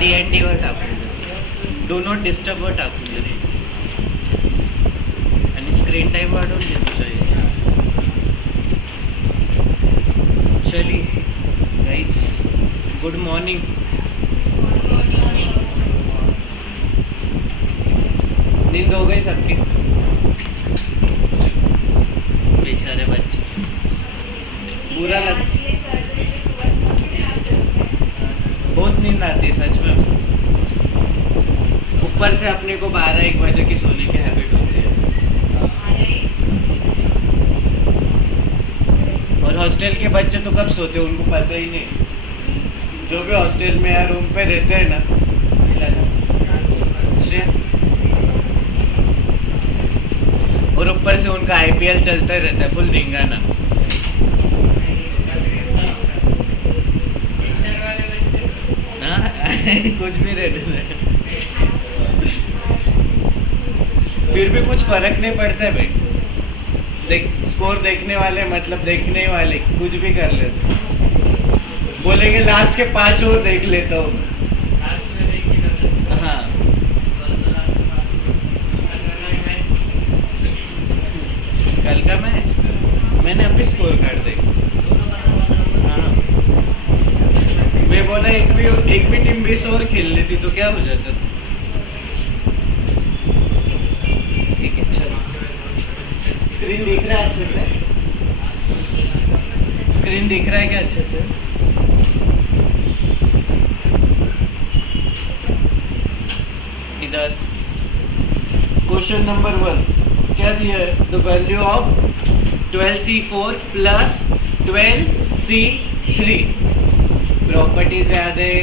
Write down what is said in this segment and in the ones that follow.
DND वर टाकून दे, do not disturb वर टाकून दे आणि स्क्रीन टाइम वाढवून दे तुझा. चलिए गाइस, गुड मॉर्निंग. नींद हो गई सबकी? बेचारे बच्चे, बुरा लग, बहुत नींद आती है सच में. ऊपर से अपने को 12-1 बजे की सोने की हैबिट होती है. और हॉस्टल के बच्चे तो कब सोते हैं उनको पता ही नहीं. जो भी हॉस्टल में या रूम पे रहते हैं ना, और ऊपर से उनका IPL चलता ही रहता है, फुल धिंगाना. कुछ भी रहते हैं, फिर भी कुछ फर्क नहीं पड़ता है भाई. देख, स्कोर देखने वाले मतलब देखने वाले कुछ भी कर लेते. बोलेंगे लास्ट के 5 और देख लेता हूँ. हाँ, कल का मैच मैंने अभी स्कोर कार्ड देखा. हाँ, मैं बोला एक भी टीम 20 ओवर खेल लेती तो क्या हो जाता. ठीक है, चलो. स्क्रीन दिख रहा है अच्छे से? स्क्रीन दिख रहा है क्या अच्छे से? इधर क्वेश्चन नंबर 1 क्या दिया है? The value of 12C4 plus 12C3. Properties याद है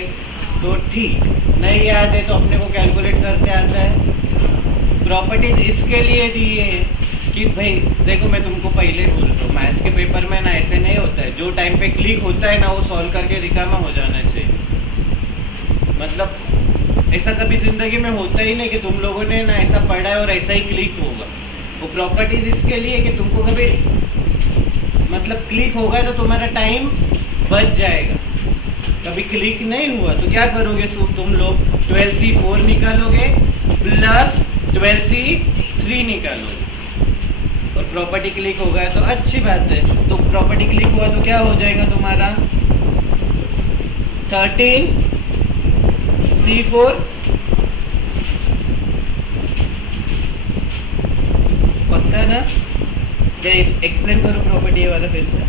तो ठीक, नहीं याद है तो अपने को कैलकुलेट करते आता है. प्रॉपर्टीज इसके लिए दी है कि भाई देखो, मैं तुमको पहले ही बोल रहा हूँ, मैथ्स के पेपर में ना ऐसे नहीं होता है. जो टाइम पे क्लिक होता है ना, वो सॉल्व करके रिकामा हो जाना चाहिए. मतलब ऐसा कभी ज़िंदगी में होता ही नहीं कि तुम लोगों ने ना ऐसा पढ़ा है और ऐसा ही क्लिक होगा. वो प्रॉपर्टीज इसके लिए कि तुमको कभी मतलब क्लिक होगा तो तुम्हारा टाइम बच जाएगा. कभी क्लिक नहीं हुआ तो क्या करोगे तुम लोग? 12C4 निकालोगे प्लस 12C3 निकालोगे. और प्रॉपर्टी क्लिक होगा तो अच्छी बात है. तो प्रॉपर्टी क्लिक हुआ तो क्या हो जाएगा तुम्हारा? 13C4 पक्का ना? क्या एक्सप्लेन करो प्रॉपर्टी वाला फिर से?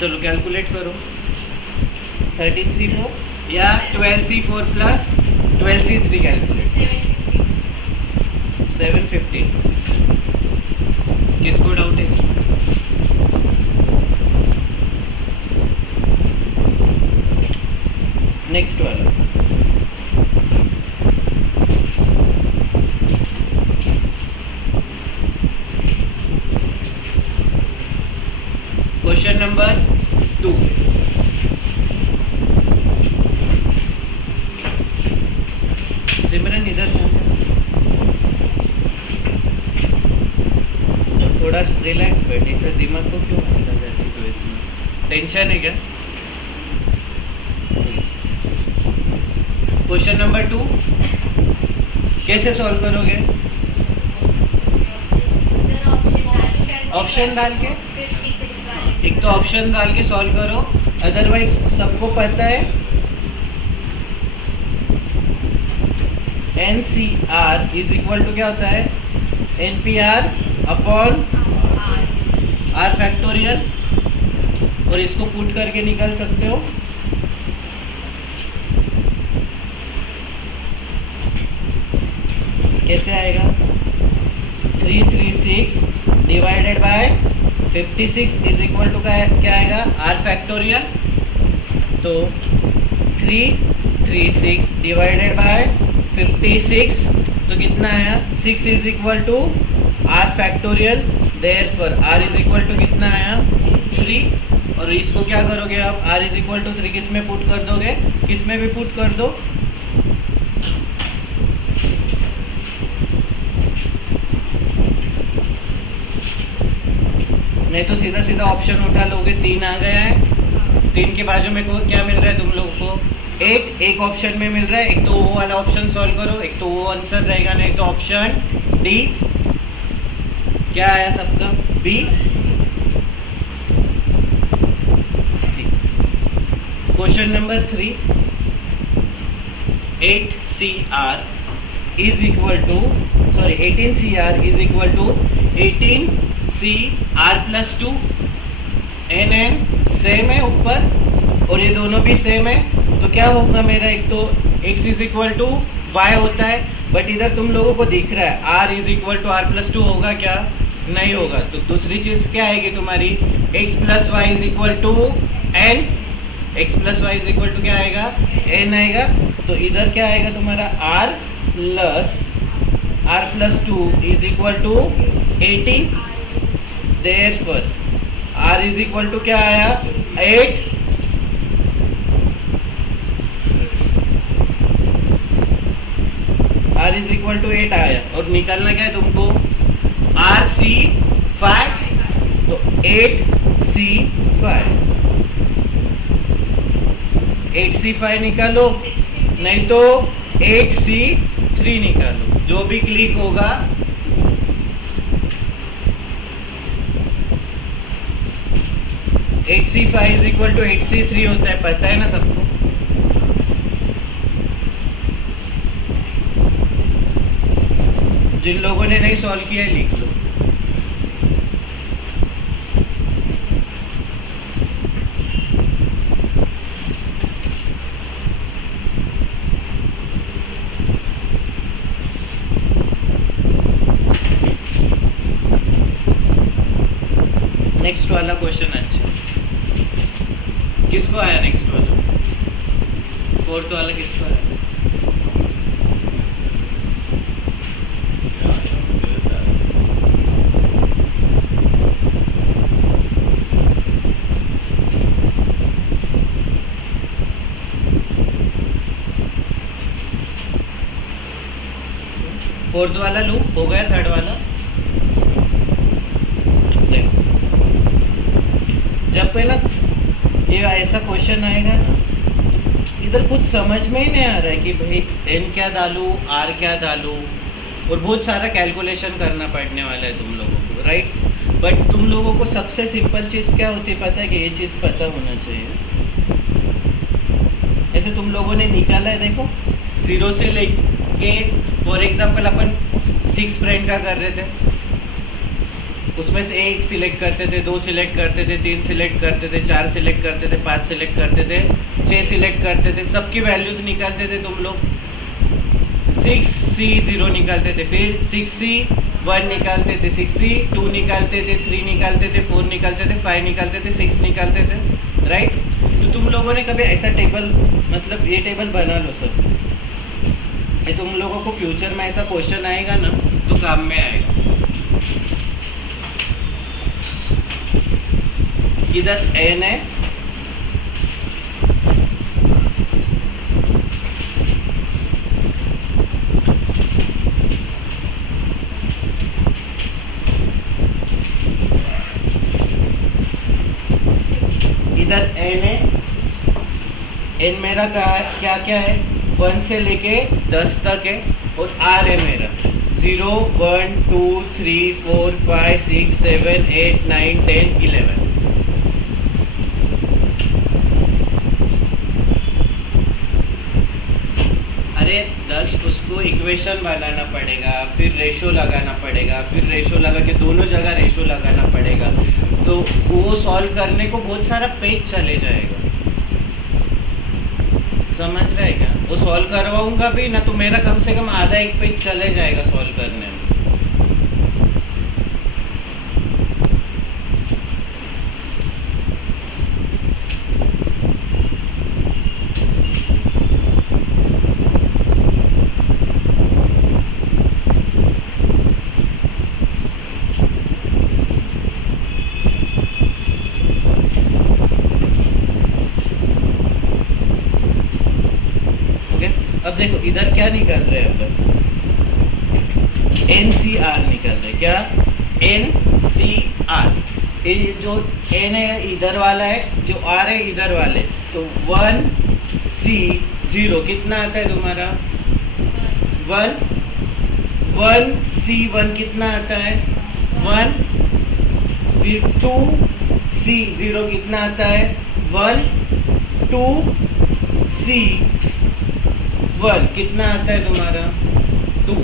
चलो कैलकुलेट करो. 13C4 या 12C4 प्लस 12C3 कैलकुलेट. 715. किसको डाउट है? नेक्स्ट वाला. Question number 2. सिमरन इधर थोड़ा रिलैक्स बैठे. सर दिमाग को क्यों आता जाती तो इसमें टेंशन है क्या? क्वेश्चन नंबर 2 कैसे सॉल्व करोगे? ऑप्शन डाल के. एक तो ऑप्शन डाल के सॉल्व करो, अदरवाइज सबको पता है NCR इज इक्वल टू क्या होता है? NPR upon R factorial. और इसको पुट करके निकाल सकते हो. कैसे आएगा? 336 divided by 56 is equal to क्या आएगा? R factorial. तो 336 डिवाइडेड बाय 56 तो कितना आया? 6 is equal to R factorial. Therefore R is equal to कितना आया? 3. और इसको क्या करोगे आप? R इज इक्वल टू 3 किस में पुट कर दोगे? किस में भी पुट कर दो. नहीं तो सीधा सीधा ऑप्शन उठा लोगे, 3 आ गया है, 3 के बाजू में को क्या मिल रहा है तुम लोगों को, 8 एक ऑप्शन में मिल रहा है। एक तो वो वाला ऑप्शन सॉल्व करो, एक तो वो आंसर रहेगा, नहीं तो ऑप्शन डी। क्या आया सबका, B. Question number 3, 8CR is equal to, sorry 18CR is equal to 18CR plus 2। NN same है ऊपर और ये दोनों भी सेम है, तो क्या होगा मेरा, एक तो x is equal to y होता है, बट इधर तुम लोगों को दिख रहा है r is equal to r plus 2 होगा क्या, नहीं होगा। तो दूसरी चीज क्या आएगी तुम्हारी, x plus y is equal to n, x plus y is equal to क्या आएगा, n आएगा। तो इधर क्या आएगा तुम्हारा r plus 2 is equal to 18। Therefore r is equal to क्या आया, 8। r इज इक्वल टू 8 आया, और निकालना क्या है तुमको, RC5, तो 8C5, 8C5 निकालो, नहीं तो 8C3 निकालो, जो भी क्लिक होगा। Eight C five is equal to 8C3 होता है, पता है ना सबको। जिन लोगों ने नहीं सॉल्व किया है लिख लो। नेक्स्ट वाला क्वेश्चन अच्छा, किसको आया नेक्स्ट वाला, फोर्थ वाला किसको आया? फोर्थ वाला लूप हो गया, थर्ड वाला। जब पहला ये ऐसा क्वेश्चन आएगा ना, तो इधर कुछ समझ में ही नहीं आ रहा है कि भाई n क्या डालूं, r क्या डालूं, और बहुत सारा कैलकुलेशन करना पड़ने वाला है तुम लोगों को, राइट। बट तुम लोगों को सबसे सिंपल चीज़ क्या होती है पता है, कि ये चीज़ पता होना चाहिए। ऐसे तुम लोगों ने निकाला है, देखो 0 से लेके, फॉर एग्जाम्पल अपन 6 फ्रेंड का कर रहे थे, उसमें से 1 सिलेक्ट करते थे, 2 सिलेक्ट करते थे, 3 सिलेक्ट करते थे, 4 सिलेक्ट करते थे, 5 सिलेक्ट करते थे, 6 सिलेक्ट करते थे, सबकी वैल्यूज निकालते थे तुम लोग। 6C0 निकालते थे, फिर 6C1 निकालते थे, 6C2 निकालते थे, 3 निकालते थे, 4 निकालते थे, 5 निकालते थे, 6 निकालते थे, राइट। तो तुम लोगों ने कभी ऐसा टेबल, मतलब ये टेबल बना लो सब, ये तुम लोगों को फ्यूचर में ऐसा क्वेश्चन आएगा ना तो काम में आएगा। इधर n है, इधर n है, n मेरा क्या क्या है, 1 से लेके 10 तक है, और r है मेरा 0 1 2 3 4 5 6 7 8 9 10 11। अरे दक्ष, उसको इक्वेशन बनाना पड़ेगा, फिर रेशो लगाना पड़ेगा, फिर रेशो लगा के दोनों जगह रेशो लगाना पड़ेगा, तो वो सॉल्व करने को बहुत सारा पेज चले जाएगा, समझ रहे क्या। वो सॉल्व करवाऊंगा भी ना तो मेरा कम से कम आधा 1 पेज चले जाएगा सॉल्व करने में। अब देखो इधर क्या निकल रहे हैं अपन, NCR निकल रहे, क्या NCR, ये जो एन है इधर वाला है, जो आर है इधर वाले, तो 1C0 कितना आता है तुम्हारा? 1C1 कितना आता है? 1। फिर 2C0 कितना आता है? 1। 2C1 कितना आता है तुम्हारा? 2।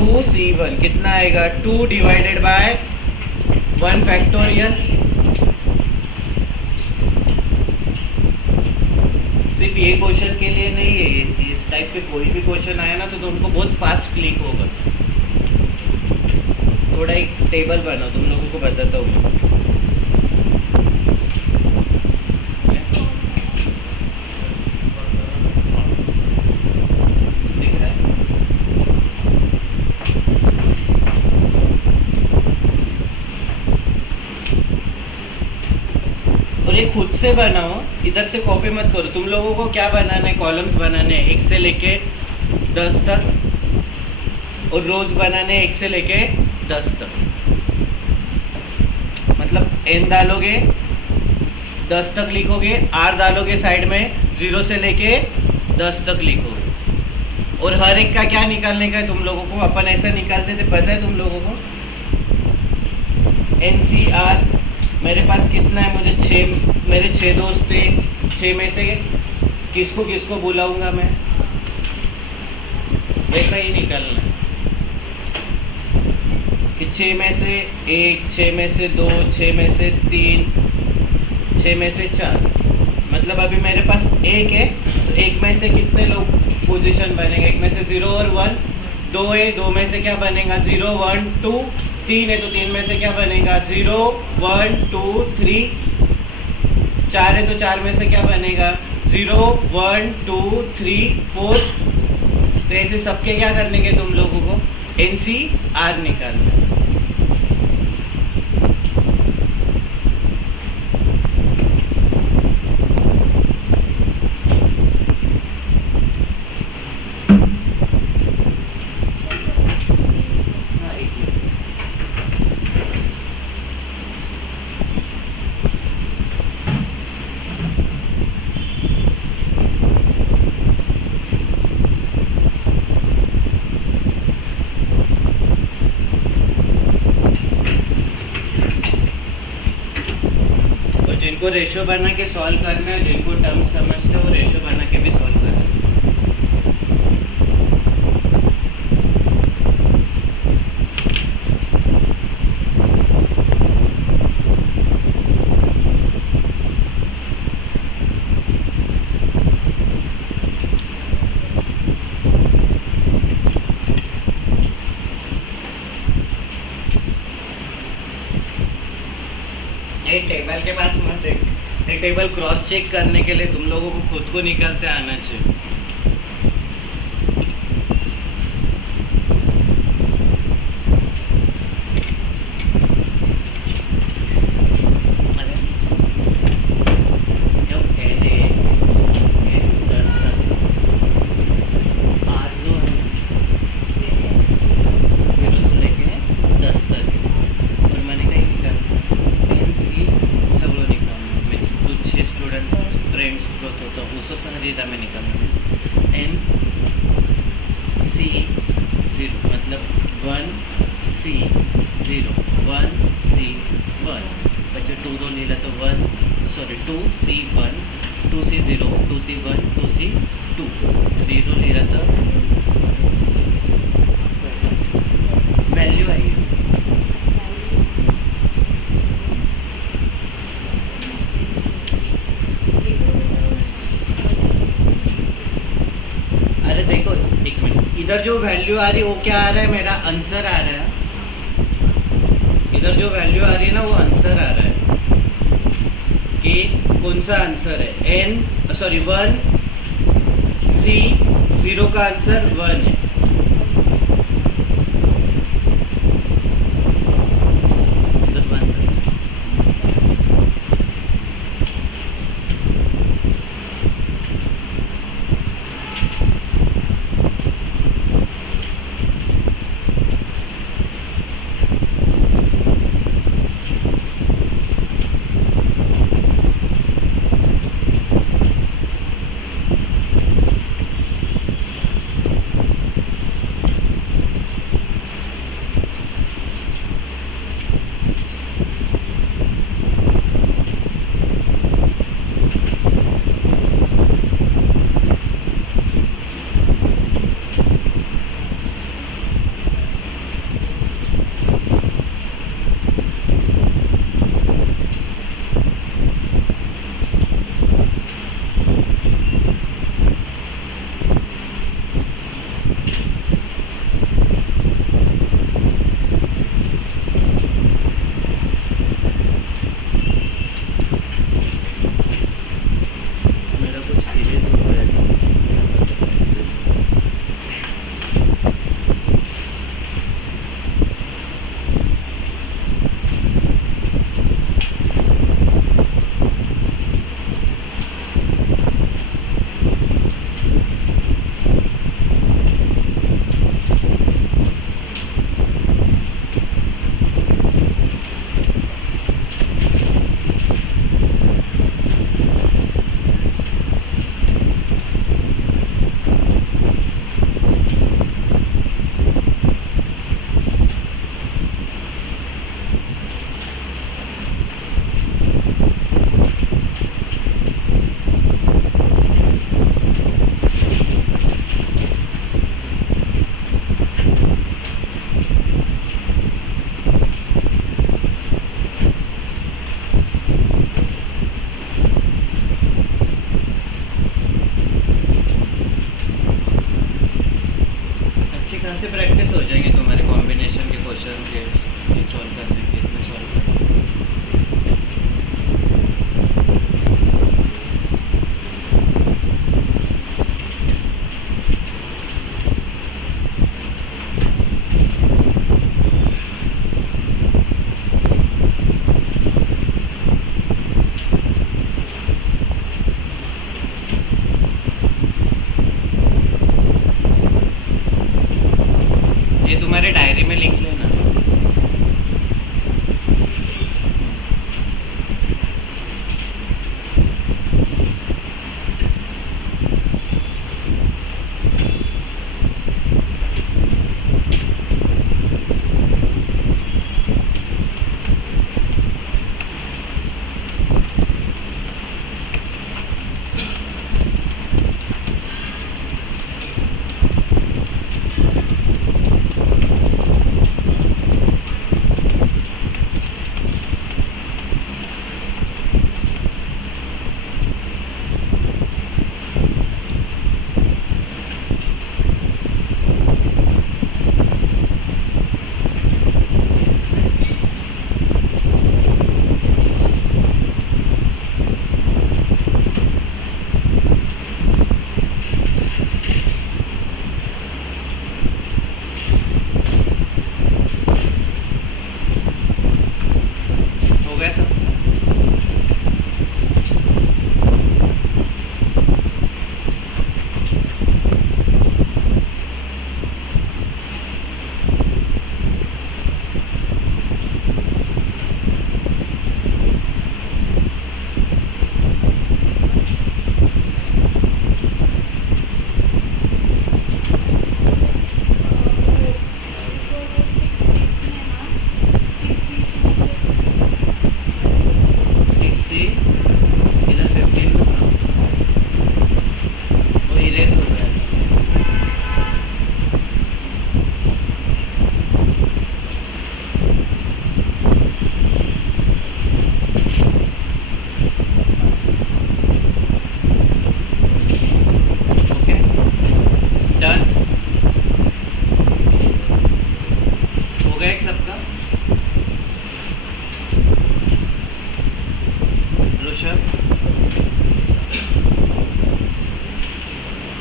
2C1 कितना आएगा? 2 डिवाइडेड बाय 1 फैक्टोरियल। सिर्फ ये क्वेश्चन के लिए नहीं है, इस टाइप के कोई भी क्वेश्चन आया ना तो तुमको बहुत फास्ट क्लिक होगा। थोड़ा एक टेबल बनाओ, तुम लोगों को बताता हूँ। और ये खुद से बनाओ, इधर से कॉपी मत करो। तुम लोगों को क्या बनाना है? कॉलम्स बनाने हैं 1 से लेके 10 तक, और रोज बनाने हैं 1 से लेके 10 तक। मतलब n डालोगे 10 तक लिखोगे, r डालोगे साइड में 0 से लेके 10 तक लिखोगे। और हर एक का क्या निकालने का है तुम लोगों को? अपन ऐसा निकालते थे, पता है तुम लोगों को? NCR मेरे पास कितना है? मुझे 6, मेरे 6 दोस्त थे, 6 में से किसको किसको बुलाऊंगा मैं? वैसा ही निकालना है कि 6 में से 1, 6 में से 2, 6 में से 3, 6 में से 4। मतलब अभी मेरे पास 1 है, तो 1 में से कितने लोग पोजीशन बनेगा? 1 में से 0 और 1। 2 है, 2 में से क्या बनेगा? 0, 1, 2। 3 है, तो 3 में से क्या बनेगा? 0, 1, 2, 3। 4 है, तो 4 में से क्या बनेगा? 0, 1, 2, 3, 4। तो ऐसे सबके क्या करने के तुम लोगों को? NCR निकालना है। जिनको रेशो बना के सॉल्व करना है, जिनको टर्म्स समझते हो, रेशो बना के भी सॉल्व कर सकते एक टेबल के पास मत देख, एक टेबल क्रॉस चेक करने के लिए तुम लोगों को खुद को निकालते आना चाहिए। मतलब 1C0 1C1 बच्चे 2 2 लिहिलं तर 2C1 2C0 2C1 2C2 0 लिहिलं तर व्हॅल्यू आहे। अरे देखो एक मिनट, इधर जो वैल्यू आ रही है वो क्या आ रहा है? मेरा आंसर आ रहा है। इधर जो वैल्यू आ रही है ना वो आंसर आ रहा है कि कौन सा आंसर है? 1C0 का आंसर 1 है। से प्रैक्टिस हो जाएंगे तुम्हारे कॉम्बिनेशन के क्वेश्चन के सॉल्व करने के, इतने सॉल्व करने। ये तुम्हारे डायरी में लिख लेना। हो गया सब?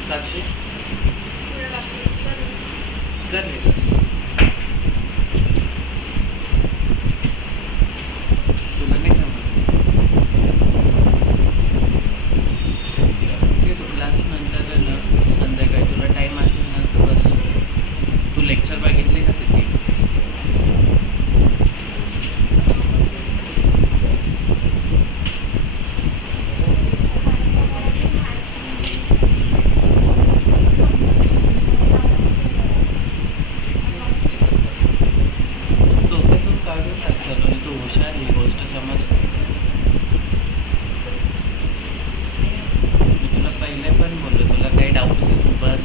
साक्षी कर लेगा। तुला नाही समजलं तू क्लास नंतर ना संध्याकाळी तुला टाइम असेल ना तर बस तू लेक्चर बघितले का ते? तू हुशार ही गोष्ट समज। मी तुला पहिले पण बोललो तुला काही डाऊट्स आहे तू बस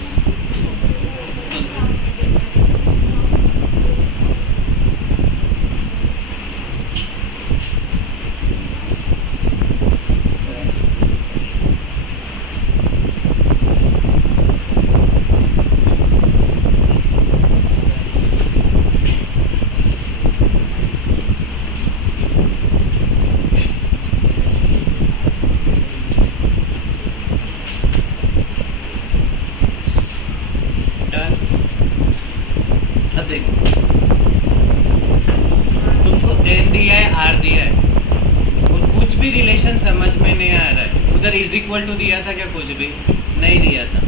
तुमको एन दिया है आर दिया है और कुछ भी रिलेशन समझ में नहीं आ रहा है। उधर इज इक्वल टू दिया था क्या? कुछ भी नहीं दिया था।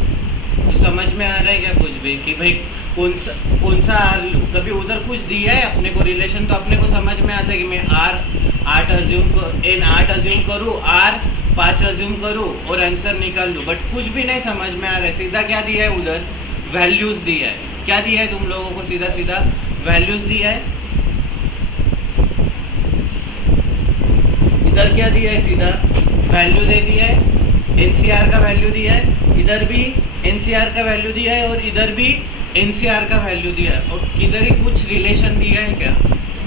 तो समझ में आ रहा है क्या कुछ भी कि भाई कौन सा आर लूँ? कभी उधर कुछ दिया है अपने को रिलेशन तो अपने को समझ में आता है कि मैं आर 8 अज्यूम एन 8 अज्यूम करूँ, आर 5 अज्यूम करूँ और आंसर निकाल लूँ। बट कुछ भी नहीं समझ में आ रहा है। सीधा क्या दिया है उधर? वैल्यूज दिया है। क्या दिया है तुम लोगों को? सीधा सीधा वैल्यूज दिया है। इधर क्या दिया है? सीधा वैल्यू दे दिया है, एनसीआर का वैल्यू दिया है। इधर भी एनसीआर का वैल्यू दिया है और इधर भी एनसीआर का वैल्यू दिया है। और किधर ही कुछ रिलेशन दिया है क्या?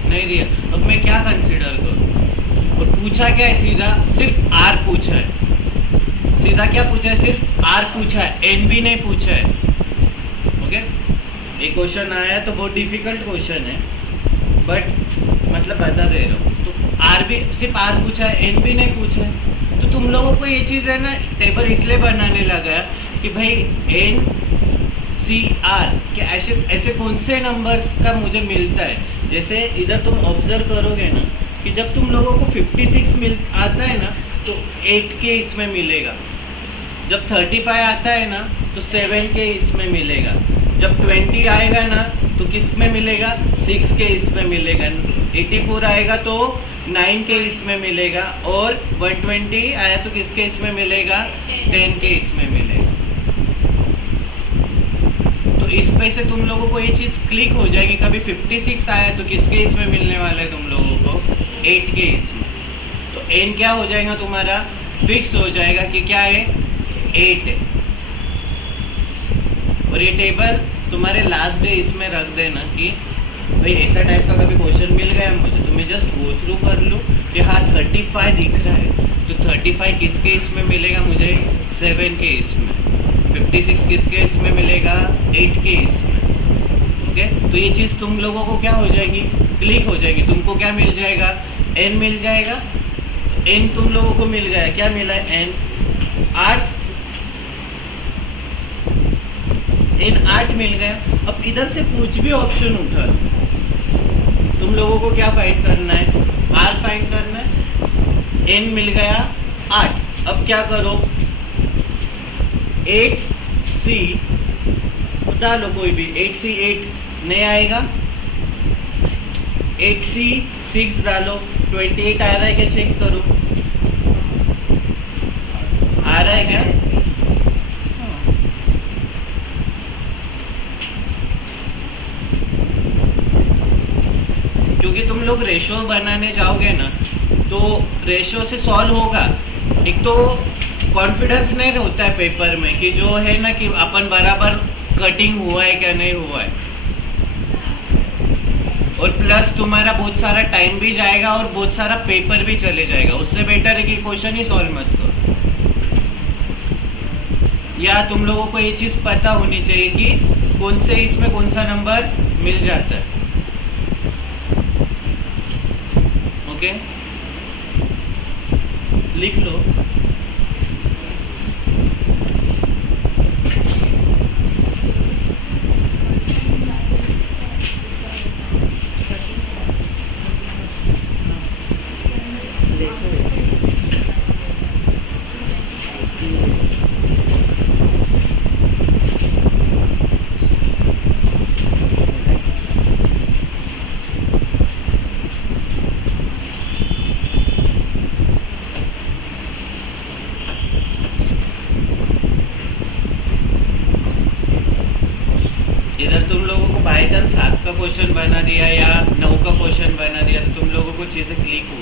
नहीं दिया। अब मैं क्या कंसिडर करूँ? और पूछा क्या है? सीधा सिर्फ आर पूछा है। सीधा क्या पूछा है? सिर्फ आर पूछा है, एन भी नहीं पूछा है। ओके एक क्वेश्चन आया तो बहुत डिफिकल्ट क्वेश्चन है, बट मतलब बता दे रहा हूँ। तो आर भी सिर्फ आर पूछा है, एन भी नहीं पूछा है। तो तुम लोगों को ये चीज़ है ना, टेबल इसलिए बनाने लगा कि भाई एन सी आर के ऐसे ऐसे कौन से नंबर्स का मुझे मिलता है। जैसे इधर तुम ऑब्जर्व करोगे ना कि जब तुम लोगों को 56 मिल आता है ना तो 8 के इसमें मिलेगा, जब 35 आता है ना तो 7 के इसमें मिलेगा, जब 20 आएगा ना तो किस में मिलेगा, 6 के इसमें मिलेगा, 84 आएगा तो 9 के इसमें मिलेगा, और 120 आया तो किसके इसमें मिलेगा, 10 के इसमें मिलेगा। तो इस पे से तुम लोगों को ये चीज़ क्लिक हो जाएगी, कभी 56 आया तो किसके इसमें मिलने वाला है तुम लोगों को, 8 के इसमें। तो n क्या हो जाएगा तुम्हारा, फिक्स हो जाएगा कि क्या है, 8 है। और ये टेबल तुम्हारे लास्ट डे इसमें रख देना कि भाई ऐसा टाइप का कभी क्वेश्चन मिल गया मुझे तो मैं जस्ट गो थ्रू कर लूँ कि हाँ 35 दिख रहा है तो 35 किसके इसमें मिलेगा मुझे, 7 के इसमें। 56 किसके इसमें मिलेगा, 8 के इसमें। ओके, तो ये चीज़ तुम लोगों को क्या हो जाएगी, क्लिक हो जाएगी। तुमको क्या मिल जाएगा, n मिल जाएगा। तो n तुम लोगों को मिल गया, क्या मिला है, n 8, n 8 मिल गया। अब इधर से कुछ भी ऑप्शन उठा लो, तुम लोगों को क्या फाइंड करना है, r फाइंड करना है। n मिल गया 8, अब क्या करो, 8c डालो कोई भी, 8c 8 नहीं आएगा, 8c 6 डालो, 28 आ रहा है क्या, चेक करो आ रहा है क्या। क्योंकि तुम लोग रेशो बनाने जाओगे ना तो रेशो से सॉल्व होगा। एक तो कॉन्फिडेंस नहीं होता है पेपर में कि जो है ना कि अपन बराबर कटिंग हुआ है क्या नहीं हुआ है, और प्लस तुम्हारा बहुत सारा टाइम भी जाएगा और बहुत सारा पेपर भी चले जाएगा। उससे बेटर है कि क्वेश्चन ही सॉल्व मत करो। या तुम लोगों को ये चीज़ पता होनी चाहिए कि कौन से इसमें कौन सा नंबर मिल जाता है। ओके, लिख लो। इधर तुम लोगों को बाई चांस 7 का क्वेश्चन बना दिया या 9 का क्वेश्चन बना दिया तो तुम लोगों को चीज़ें क्लिक हो,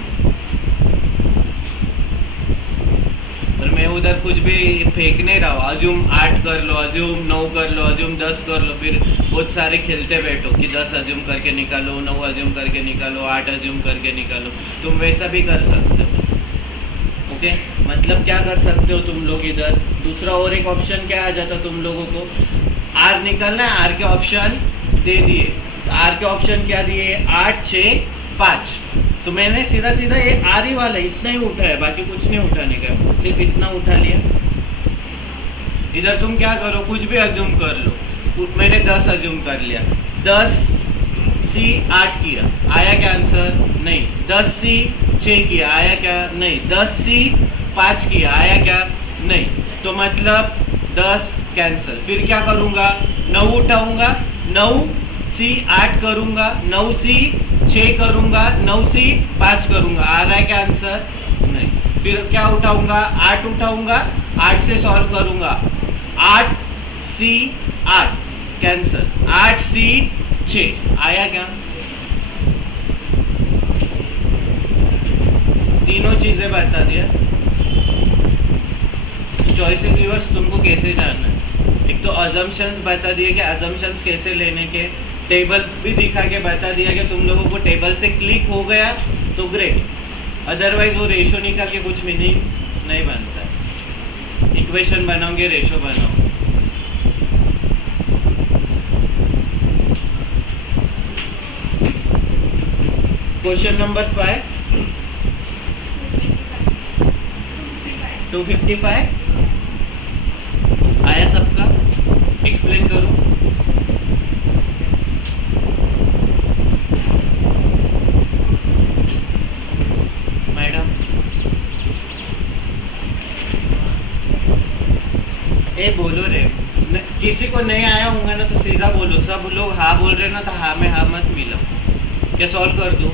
और मैं उधर कुछ भी फेंक नहीं रहा हूँ। अज्यूम 8 कर लो, अज्यूम 9 कर लो, अज्यूम 10 कर लो, फिर बहुत सारे खेलते बैठो कि 10 अज्यूम करके निकालो, 9 अज्यूम करके निकालो, 8 अज्यूम करके निकालो। तुम वैसा भी कर सकते हो। ओके, मतलब क्या कर सकते हो तुम लोग, इधर दूसरा और एक ऑप्शन क्या आ जाता तुम लोगों को, आर निकालना है, आर के ऑप्शन दे दिए। तो आर के ऑप्शन क्या दिए, 8 6 5। तो मैंने सीधा सीधा ये आर ही वाला इतना ही उठा है, बाकी कुछ नहीं उठाने का, सिर्फ इतना उठा लिया। इधर तुम क्या करो, कुछ भी अज्यूम कर लो। मैंने 10 अज्यूम कर लिया, 10 सी 8 किया, आया क्या आंसर, नहीं। 10 सी 6 किया, आया क्या, नहीं। 10 सी 5 किया, आया क्या, नहीं। तो मतलब 10 कैंसिल। फिर क्या करूंगा, 9 उठाऊंगा, 9 सी 8 करूंगा, 9 सी 6 करूंगा, 9 सी 5 करूंगा, आ रहा है क्या आंसर, नहीं। फिर क्या उठाऊंगा, 8 उठाऊंगा, 8 से सॉल्व करूंगा, 8 सी 8 कैंसिल, 8 सी 6 आया क्या। तीनों चीजें बता दिया। चॉइसेस व्यूअर्स तुमको कैसे जानना है, एक तो अजम्पशंस बता दिए कि अजम्पशंस कैसे लेने के, टेबल भी दिखा के बता दिया कि तुम लोगों को टेबल से क्लिक हो गया तो ग्रेट, अदरवाइज वो रेशो निकाल के कुछ मीनिंग नहीं बनता है। इक्वेशन बनाओगे, रेशो बनाओगे। क्वेश्चन नंबर 5, 255 आया सबका? एक्सप्लेन करूं? मैडम ए बोलो रे, किसी को नहीं आया होगा ना तो सीधा बोलो। सब लोग हाँ बोल रहे ना तो हाँ में हाँ मत मिलो। क्या सॉल्व कर दूं?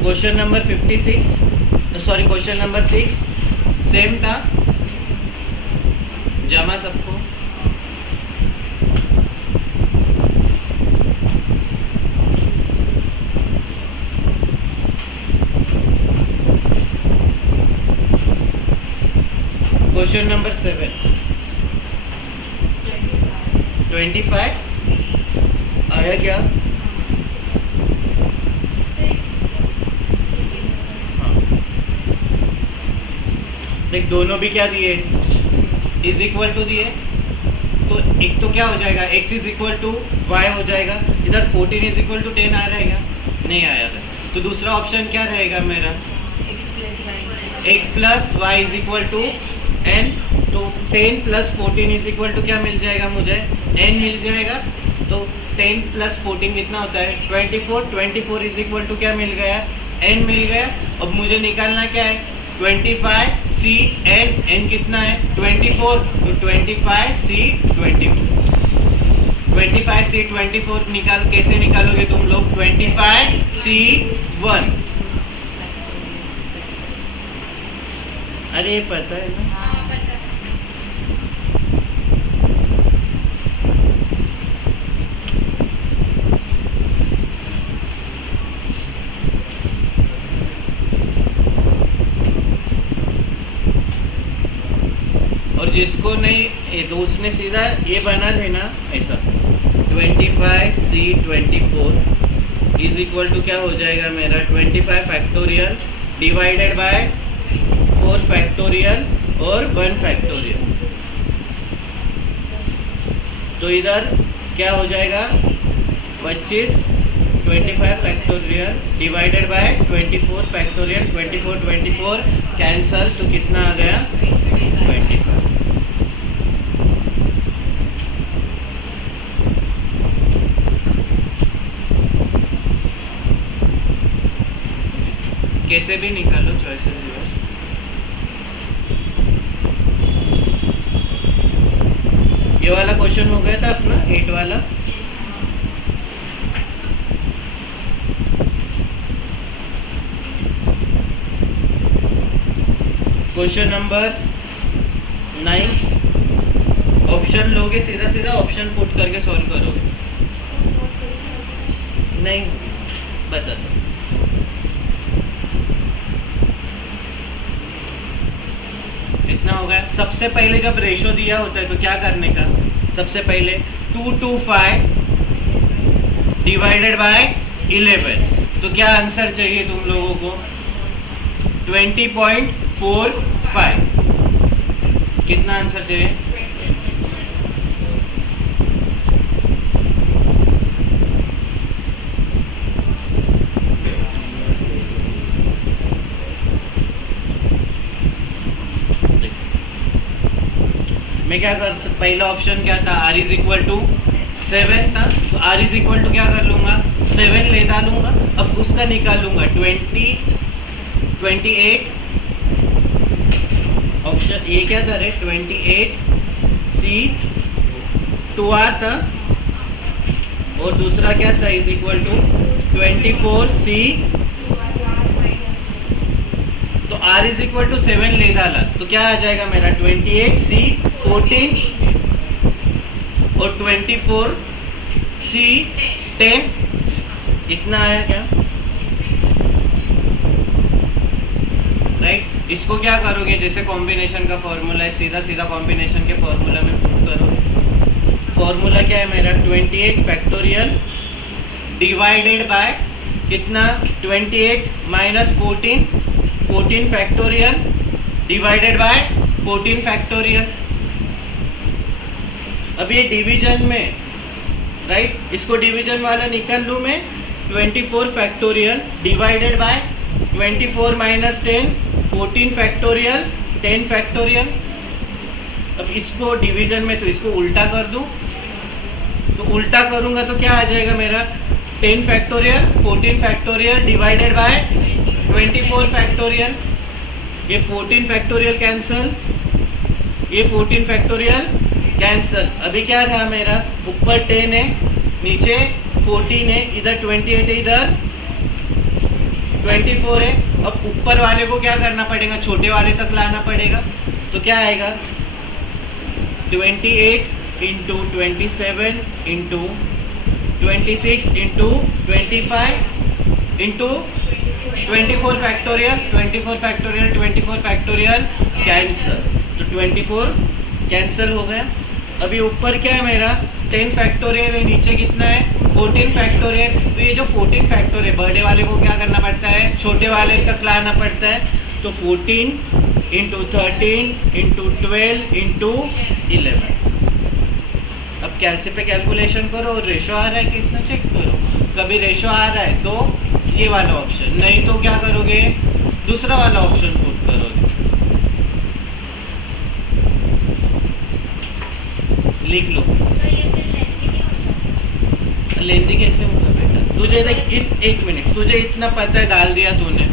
Question number 56, sorry question number 6 same था, जमा सबको। क्वेश्चन नंबर 7, 25 आया क्या? देख दोनों भी क्या दिए, इज इक्वल टू दिए, तो एक तो क्या हो जाएगा, x is equal to y हो जाएगा। इधर 14 इज इक्वल टू 10 आ रहेगा, नहीं आया था, तो दूसरा ऑप्शन क्या रहेगा मेरा, x plus y is equal to n। तो 10 प्लस 14 इज इक्वल टू क्या मिल जाएगा मुझे, n मिल जाएगा। तो 10 प्लस 14 कितना होता है, 24। 24 इज इक्वल टू क्या मिल गया, n मिल गया। अब मुझे निकालना क्या है, 25 C n, n कितना है 24, तो 25 C 24, 25 C 24 निकाल, कैसे निकालोगे तुम लोग, 25 C 1। अरे पता है ना, और जिसको नहीं तो उसने सीधा ये बना लेना ऐसा, 25 C 24 इज इक्वल टू क्या हो जाएगा मेरा, 25 फैक्टोरियल डिवाइडेड बाय 4 फैक्टोरियल और 1 फैक्टोरियल। तो इधर क्या हो जाएगा, 25 25 factorial divided by 24 factorial, 24 cancel, तो कितना आ गया 25। कैसे भी निकालो, चॉइसेस योर्स। ये वाला क्वेश्चन हो गया था अपना 8 वाला। क्वेश्चन नंबर 9, ऑप्शन लोगे, सीधा सीधा ऑप्शन पुट करके सॉल्व करोगे। नहीं बता दो, इतना हो गया। सबसे पहले जब रेशो दिया होता है तो क्या करने का, सबसे पहले 225 डिवाइडेड बाय 11, तो क्या आंसर चाहिए तुम लोगों को, 20.45। कितना आंसर चाहिए, मैं क्या कर, पहला ऑप्शन क्या था, r इज इक्वल टू 7 था, तो r इज इक्वल टू क्या कर लूंगा, 7 ले डालूंगा। अब उसका निकालूंगा 28, ऑप्शन ये क्या था रे, 28 C 2r था, और दूसरा क्या था, इज इक्वल टू 24 C, तो r इज इक्वल टू 7 ले डाला, तो क्या आ जाएगा मेरा 28 C 14 और 24 C 10, इतना आया क्या, राइट। इसको क्या करोगे, जैसे कॉम्बिनेशन का फॉर्मूला है, सीधा सीधा कॉम्बिनेशन के फॉर्मूला में पुट करोगे। फॉर्मूला क्या है मेरा, 28 फैक्टोरियल डिवाइडेड बाय कितना, 28 minus 14 factorial divided by 14 factorial. अब ये डिवीजन में राइट। इसको डिवीजन वाला निकाल लूँ मैं, 24 factorial divided by 24 minus 10, 14 factorial, 10 factorial. अब इसको डिवीजन में तो इसको उल्टा कर दूं, तो उल्टा करूंगा तो क्या आ जाएगा मेरा, 10 factorial, 14 factorial divided by 24 factorial. ये 14 फैक्टोरियल कैंसल, ये 14 फैक्टोरियल कैंसल। अभी क्या रहा मेरा, ऊपर 10 है, नीचे 14 है, इधर 28 है, इधर 24 है। अब ऊपर वाले को क्या करना पड़ेगा, छोटे वाले तक लाना पड़ेगा। तो क्या आएगा, 28 into 27 into 26 into 25 into 24 factorial, 24 factorial, 24 factorial cancel. तो 24 कैंसल हो गया। अभी ऊपर क्या है मेरा, 10 फैक्टोरियल है, नीचे कितना है, 14 फैक्टोरियल। तो ये जो 14 फैक्टोरियल, बड़े वाले को क्या करना पड़ता है, छोटे वाले तक लाना पड़ता है। तो 14 इंटू 13 इंटू 12 इंटू 11। अब कैलसी पे कैलकुलेशन करो और रेशो आ रहा है कितना चेक करो। कभी रेशो आ रहा है तो ये वाला ऑप्शन, नहीं तो क्या करोगे, दूसरा वाला ऑप्शन पुट करोगे। लिख लो। लेंदी कैसे होगा बेटा, तुझे देख एक मिनट, तुझे इतना पता है, डाल दिया तूने,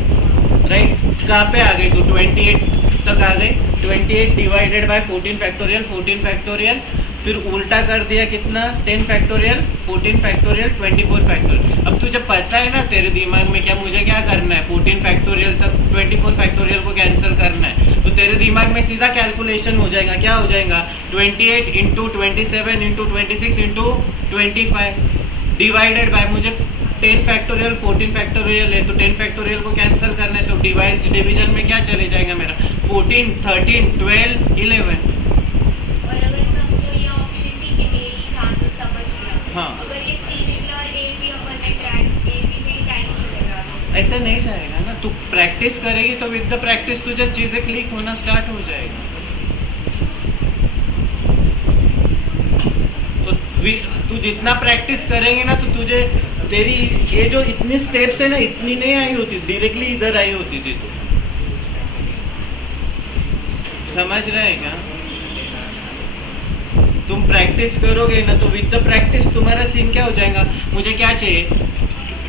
राइट। कहाँ पे आ गई तू, 28 तक आ गई। 28 डिवाइडेड बाय 14 फैक्टोरियल, 14 फैक्टोरियल, फिर उल्टा कर दिया कितना, 10 फैक्टोरियल, 14 फैक्टोरियल, 24 फैक्टोरियल। अब तुझे पता है ना तेरे दिमाग में क्या, मुझे क्या करना है, 14 फैक्टोरियल तक 24 फैक्टोरियल को कैंसिल करना है। तो तेरे दिमाग में सीधा कैलकुलेशन हो जाएगा, क्या हो जाएगा, 28 into 27 into 26 into 25 divided by, मुझे 10 फैक्टोरियल 14 फैक्टोरियल है, तो 10 फैक्टोरियल को कैंसिल करना है। तो डिवीजन में क्या चले जाएगा मेरा, 14, 13, 12, 11। हाँ, अगर ये सी निकला और ए भी अपन ने ट्रैक ए भी में टाइम चलेगा, ऐसा नहीं जाएगा ना। तू प्रैक्टिस करेगी तो विद द प्रैक्टिस तुझे चीजें क्लिक होना स्टार्ट हो जाएगा। तो तू जितना प्रैक्टिस करेंगे ना, तो तुझे तेरी ये जो इतनी स्टेप्स है ना, इतनी नहीं आई होती, डायरेक्टली इधर आई होती थी। तो समझ रहे हैं क्या, तुम प्रैक्टिस करोगे ना तो विद द प्रैक्टिस तुम्हारा सीन क्या हो जाएगा। मुझे क्या चाहिए,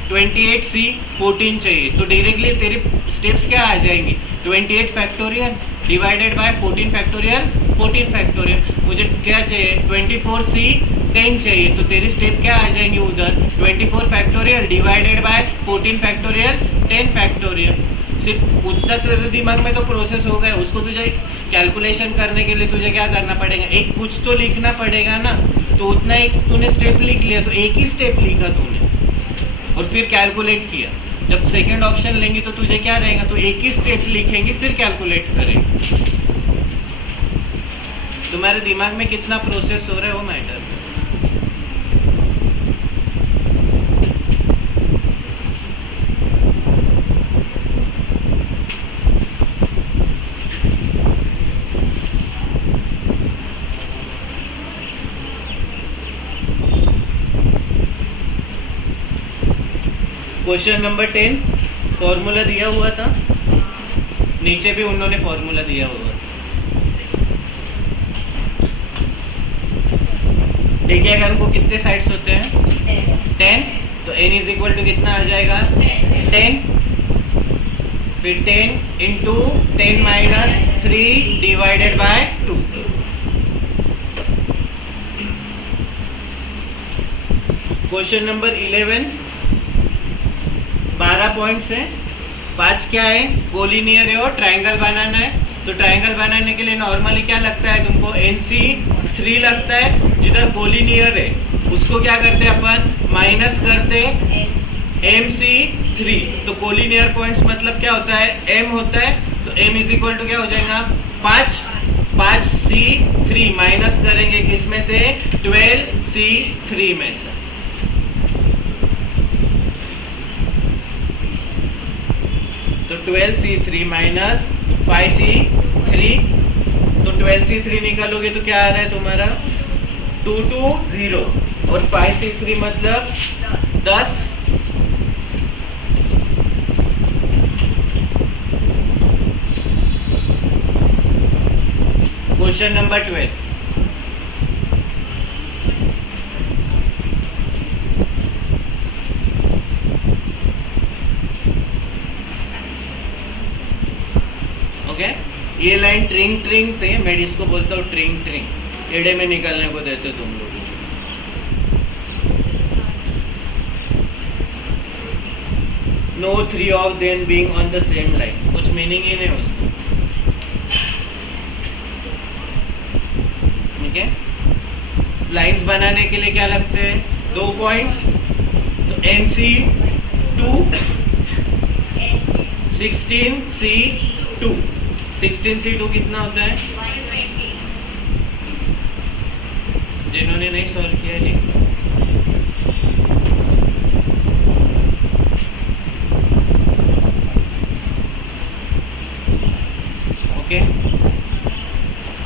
28C 14 चाहिए, तो डायरेक्टली तेरी स्टेप्स क्या आ जाएंगी, 28 factorial divided by 14 factorial, 14 factorial. मुझे क्या चाहिए, 24C 10 चाहिए, तो तेरी स्टेप क्या आ जाएंगी उधर, 24 factorial divided by 14 factorial, 10 factorial. सिर्फ उतना तेरे दिमाग में तो प्रोसेस हो गया, उसको तुझे कैलकुलेशन करने के लिए तुझे क्या करना पड़ेगा, एक कुछ तो लिखना पड़ेगा ना। तो उतना एक तूने स्टेप लिख लिया, तो एक ही स्टेप लिखा तूने और फिर कैलकुलेट किया। जब सेकंड ऑप्शन लेंगे तो तुझे क्या रहेगा, तो एक ही स्टेप लिखेंगे फिर कैलकुलेट करेंगे। तुम्हारे दिमाग में कितना प्रोसेस हो रहा है वो मैटर। क्वेश्चन नंबर 10 फॉर्मूला दिया हुआ था, नीचे भी उन्होंने फॉर्मूला दिया हुआ। देखिए अगर हमको कितने साइड्स होते हैं, 10, तो n इज इक्वल टू कितना आ जाएगा, 10, फिर 10 into 10 minus 3 divided by 2। Question number 11 12 points है, 5 क्या है, कोलिनियर है और ट्रायंगल बनाना है। तो ट्रायंगल बनाने के लिए नॉर्मली क्या लगता है तुमको, NC3 लगता है। जिधर कोलिनियर है उसको क्या करते हैं अपन, माइनस करते हैं MC3। तो कोलिनियर पॉइंट्स मतलब क्या होता है, M होता है। तो M इज इक्वल टू क्या हो जाएगा, 5C3 माइनस करेंगे किसमें से, 12C3 में से। तो 12C3 माइनस 5C3, तो 12C3 निकालोगे तो क्या आ रहा है तुम्हारा, 2 to 0 और 5C3 मतलब 10। Question number 12। ओके, ये लाइन ट्रिंग ट्रिंग थे, मैं इसको बोलता हूँ ट्रिंग ट्रिंग, एड़े में निकलने को देते तुम लोग। No 3 of them being on the same line, कुछ मीनिंग ही नहीं उसका। ठीक है, लाइंस बनाने के लिए क्या लगते हैं? 2 पॉइंट्स। तो NC2 16C2। 16C2 कितना होता है? 120। जिन्होंने नहीं सॉल्व किया लिख लो। Okay,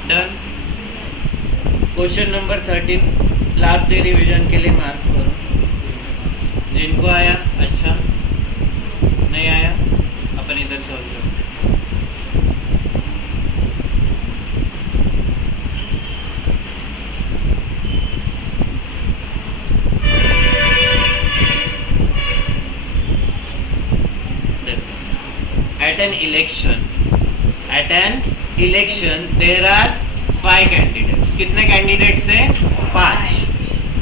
done. Question number 13 last derivation के लिए मार्क करो। जिनको आया अच्छा, नहीं आया अपन इधर सॉल्व करो। At an election there are 5 candidates. कितने कैंडिडेट्स हैं? 5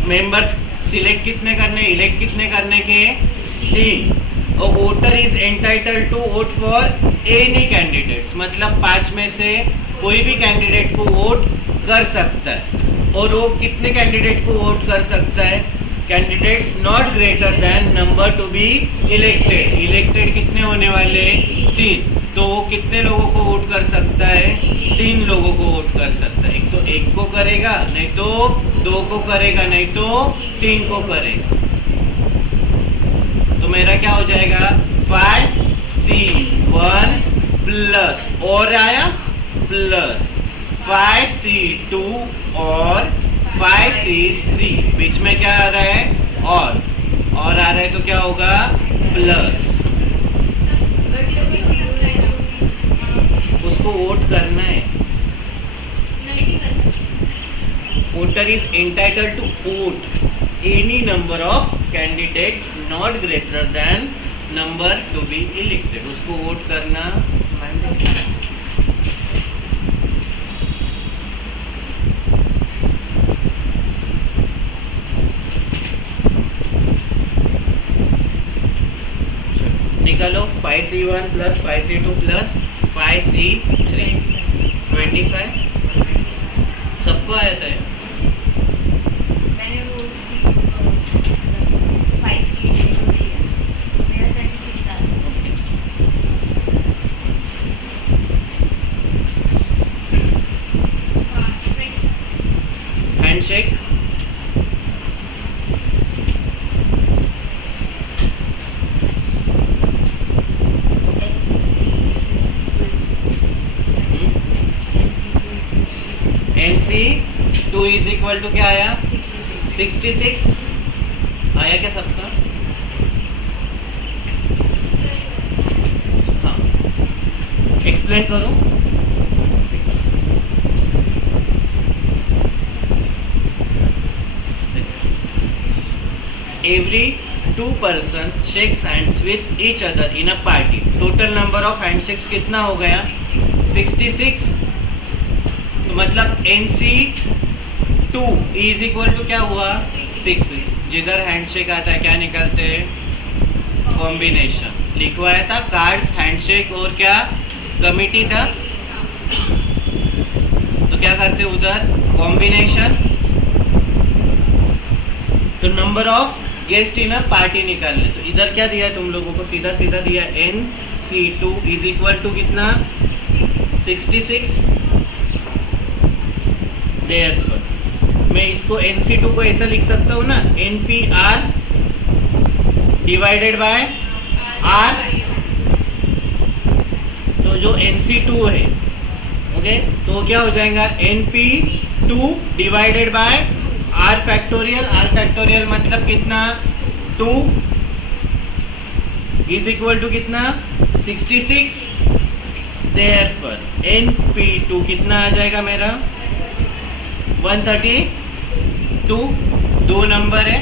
मेंबर्स। सिलेक्ट कितने करने, इलेक्ट कितने करने के? 3। और voter is entitled to vote for any candidates, मतलब 5 में से कोई भी कैंडिडेट को वोट कर सकता है। और वो कितने कैंडिडेट को वोट कर सकता है? Candidates not greater than number to be elected. Elected कितने होने वाले? 3। तो वो कितने लोगों को वोट कर सकता है? 3 लोगों को वोट कर सकता है। एक तो 1 को करेगा, नहीं तो 2 को करेगा, नहीं तो 3 को करेगा। तो मेरा क्या हो जाएगा? 5C1 प्लस और आया प्लस 5C2 और 5C3, बीच में क्या आ रहा है? और आ रहा है, तो क्या होगा? प्लस। उसको वोट करना है। Voter is entitled to vote any number of candidate not greater than number to be elected. उसको वोट करना मैंडेटरी है। निकालो 5C1 plus 5C2 plus 5C3 25। सबको आया था? मैंने वो 5C लिया, मेरा 36 आ रहा है। Handshake. NC2 is equal to क्या आया? 66 आया क्या सबका? हाँ, एक्सप्लेन करो। Every 2 person shakes hands with each other in a party. Total number of handshakes कितना हो गया? 66। तो मतलब NC2 इज इक्वल टू क्या हुआ? 6। जिधर हैंडशेक आता है क्या निकलते हैं? कॉम्बिनेशन। लिखवाया था कार्ड्स, हैंडशेक और क्या कमिटी था, तो क्या करते उधर? कॉम्बिनेशन। तो number of guest in a party निकालने, तो इधर क्या दिया तुम लोगों को? सीधा सीधा दिया NC2 इज इक्वल टू कितना? 66। मैं इसको NC2 को ऐसा लिख सकता हूँ ना, NPR डिवाइडेड बाय R। तो जो NC2 है, ओके, तो क्या हो जाएगा? NP2 divided by are factorial मतलब कितना 2 इज इक्वल टू कितना 66। देयरफॉर NP2 कितना आ जाएगा मेरा 132। दो नंबर है,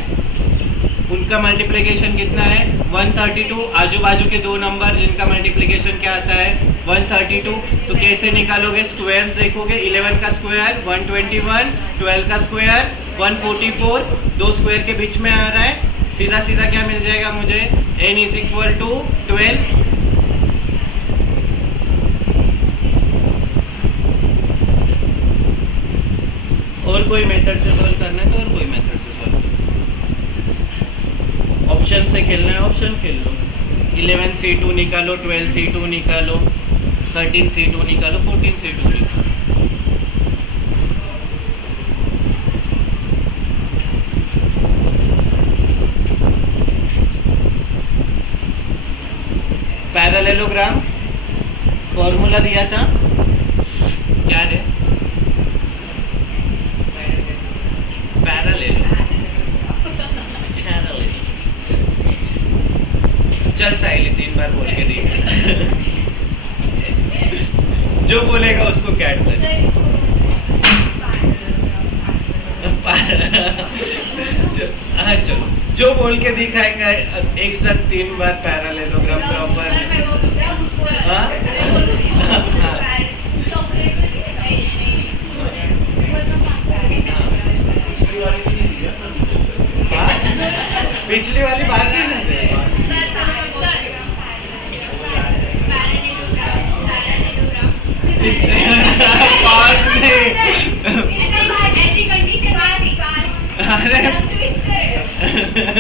उनका मल्टीप्लिकेशन कितना है 132। आजू बाजू के दो नंबर जिनका मल्टीप्लिकेशन क्या आता है 132। तो कैसे निकालोगे? स्क्वायर्स देखोगे। 11 का स्क्वायर 121, 12 का स्क्वायर 144, दो स्क्वायर के बीच में आ रहा है। सीधा सीधा क्या मिल जाएगा मुझे n इज इक्वल टू 12। और कोई मेथड से सॉल्व करना है तो और कोई मेथड से सॉल्व करो। ऑप्शन से खेलना है, ऑप्शन खेल लो। 11C2 निकालो, 12C2 निकालो, 13C2 निकालो, 14C2 निकालो। पैरेललोग्राम फॉर्मूला दिया था क्या रे? पैरेलल। चल साहिल 3 बार बोल के देख। जो बोलेगा उसको कैट कर। हाँ चलो, जो बोल के दिखाएगा एक साथ 3 बार पैरेललोग्राम प्रॉपर। पिछली वाली बात ही नहीं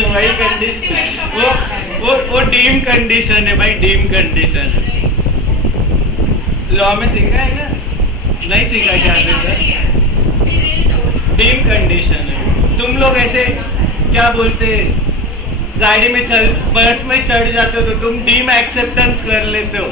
वही कंडीशन, वो डीम कंडीशन है भाई, डीम कंडीशन है। लॉ में सीखा है ना? नहीं सीखा क्या डीम कंडीशन है। तुम लोग ऐसे क्या बोलते, गाड़ी में चल, बस में चढ़ जाते हो तो तुम डीम एक्सेप्टेंस कर लेते हो।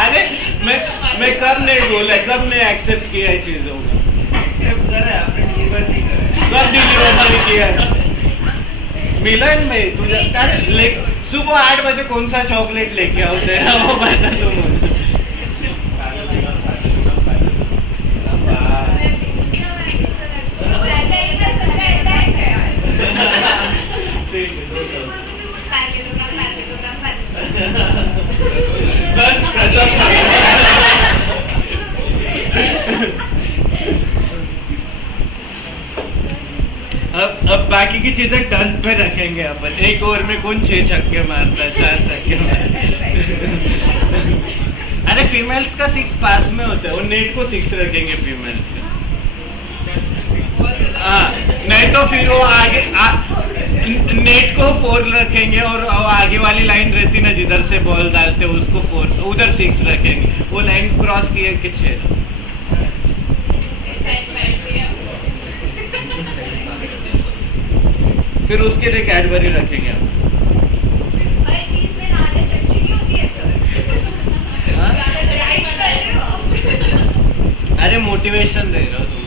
अरे मैं कब नहीं बोला, कब नहीं एक्सेप्ट किया है चीजों को। एक्सेप्ट करा है आपने, डिलीवर नहीं करा। कब डिलीवर नहीं किया? मिलन में तुझे सुबह 8 बजे कौन सा चॉकलेट लेके आओ तेरा, वो बता तुम मुझे। अब बाकी की चीजें टर्न पे रखेंगे अपन। एक ओवर में कौन 6 छक्के मारता है, 4 छक्के मारता है। अरे फीमेल्स का 6 पास में होता है, और नेट को 6 रखेंगे फीमेल्स का। हाँ, नहीं तो फिर वो आगे नेट को 4 रखेंगे, और आगे वाली लाइन रहती ना जिधर से बॉल डालते उसको 4, उधर 6 रखेंगे। वो लाइन क्रॉस किए कि 6। फिर उसके लिए कैडबरी रखेंगे हम। हर चीज में लालच अच्छी नहीं होती है सर। अरे मोटिवेशन दे रहे हो तुम,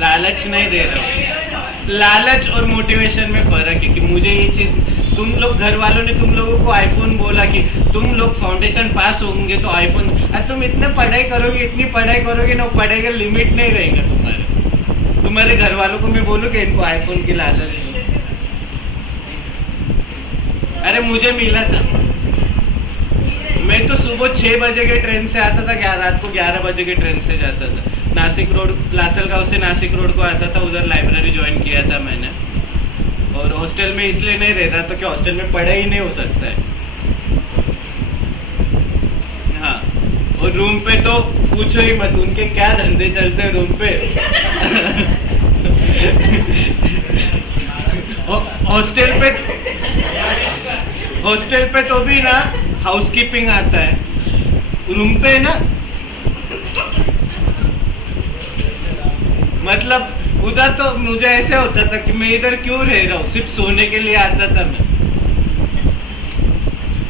लालच नहीं दे रहे हो। लालच और मोटिवेशन में फर्क है कि मुझे ये चीज, तुम लोग घर वालों ने तुम लोगों को आईफोन बोला कि तुम लोग फाउंडेशन पास होंगे तो आईफोन। अरे तुम इतने पढ़ाई करोगे, इतनी पढ़ाई करोगे ना, पढ़ाई का लिमिट नहीं रहेगा तुम्हारे घर वालों को मैं बोलूँ कि इनको आईफोन की लालच। अरे मुझे मिला था, मैं तो सुबह 6 बजे के ट्रेन से आता था, रात को 11 बजे के ट्रेन से जाता था। नासिक रोड, लासलगांव से नासिक रोड को आता था, उधर लाइब्रेरी ज्वाइन किया था मैंने। और हॉस्टल में इसलिए नहीं रह रहा था कि हॉस्टल में पढ़ाई नहीं हो सकता है। हाँ, और रूम पे तो पूछो ही मत, उनके क्या धंधे चलते हैं रूम पे। हॉस्टल पे तो भी ना हाउसकीपिंग आता है, रूम पे ना मतलब उधर तो मुझे ऐसे होता था कि मैं इधर क्यों रह रहा हूँ, सिर्फ सोने के लिए आता था मैं।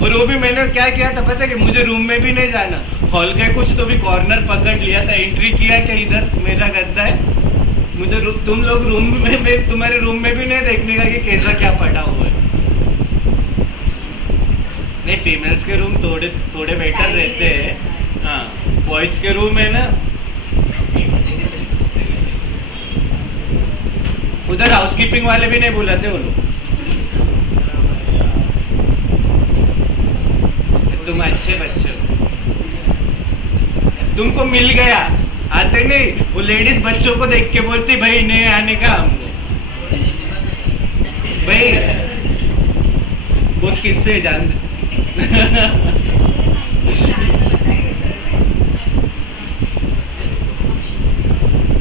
और वो भी मैंने क्या किया था पता है कि मुझे रूम में भी नहीं जाना, हॉल का कुछ तो भी कॉर्नर पकड़ लिया था, एंट्री किया कि इधर मेरा गद्दा है, मुझे तुम लोग रूम में, मैं तुम्हारे रूम में भी नहीं देखने का कि कैसा क्या पड़ा हुआ है। नहीं, फीमेल्स के रूम थोड़े थोड़े बेटर रहते हैं। हाँ, बॉयज के रूम है ना, उधर हाउसकीपिंग वाले भी नहीं बुलाते वो लोग। तुम अच्छे बच्चे हो, तुमको मिल गया। आते नहीं, वो लेडीज बच्चों को देख के बोलती भाई नहीं आने का हमको, भाई बहुत किस्से जान।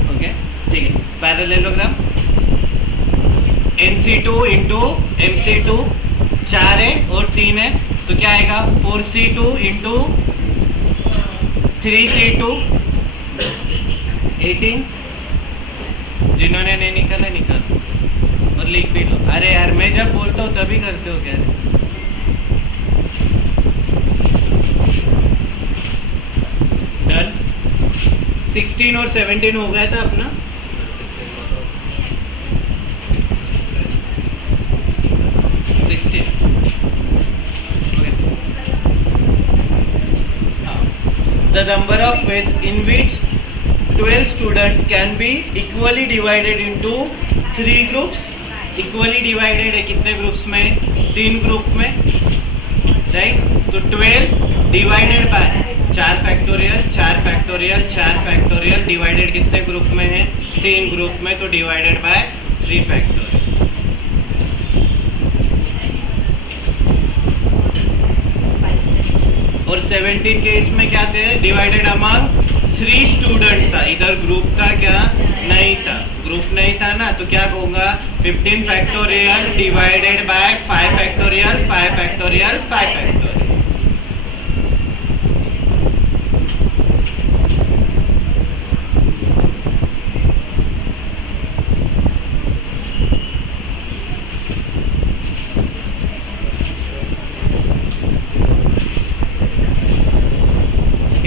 ओके ठीक है, पैरेललोग्राम NC2 इंटू MC2 4 है और 3 है तो क्या आएगा 4C2 इंटू 3C2 18। जिन्होंने नहीं निकाला निकालो और लिख भी लो। अरे यार मैं जब बोलता हूँ तभी करते हो क्या? डन। 16 और 17 हो गया था अपना। The number of ways in which 12 students can be equally divided into 3 groups. Equally divided है कितने ग्रुप्स में? 3 ग्रुप में, राइट? तो 12 divided by 4 factorial 4 factorial 4 factorial divided कितने ग्रुप में है? 3 ग्रुप में, तो डिवाइडेड बाय 3 फैक्टोरियल। और 17 के इसमें क्या थे? डिवाइडेड अमंग 3 स्टूडेंट था। इधर ग्रुप था क्या? नहीं था, ग्रुप नहीं था ना, तो क्या कहूँगा 15 factorial divided by 5 factorial 5 factorial 5 factorial.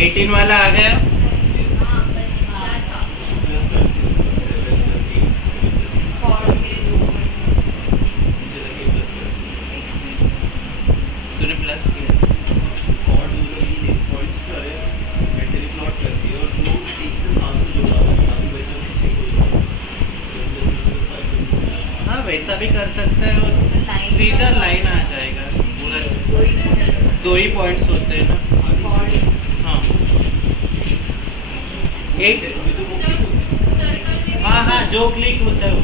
Eighteen वाला आ गया। तूने प्लस किया हाँ, वैसा भी कर सकता है और सीधा लाइन आ जाएगा पूरा। 2 ही पॉइंट्स होते हैं ना। एक हाँ हाँ, जो क्लिक होता है वो।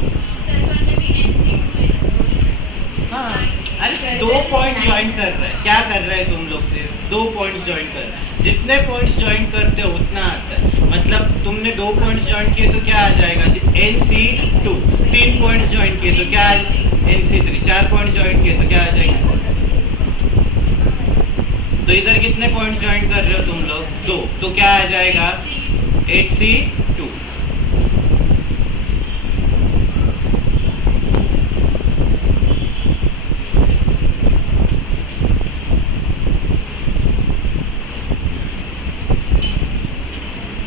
हाँ, अरे 2 पॉइंट ज्वाइन कर रहा है, क्या कर रहा है तुम लोग? सिर्फ 2 पॉइंट्स ज्वाइन कर रहे हैं। जितने पॉइंट्स ज्वाइन करते हो उतना आता है। मतलब तुमने 2 पॉइंट्स ज्वाइन किए तो क्या आ जाएगा? NC2। 3 पॉइंट्स ज्वाइन किए तो क्या? NC3। 4 पॉइंट्स ज्वाइन किए तो क्या आ जाएगा? तो इधर कितने पॉइंट्स ज्वाइन कर रहे हो तुम लोग? 2, तो क्या आ जाएगा? 8C2।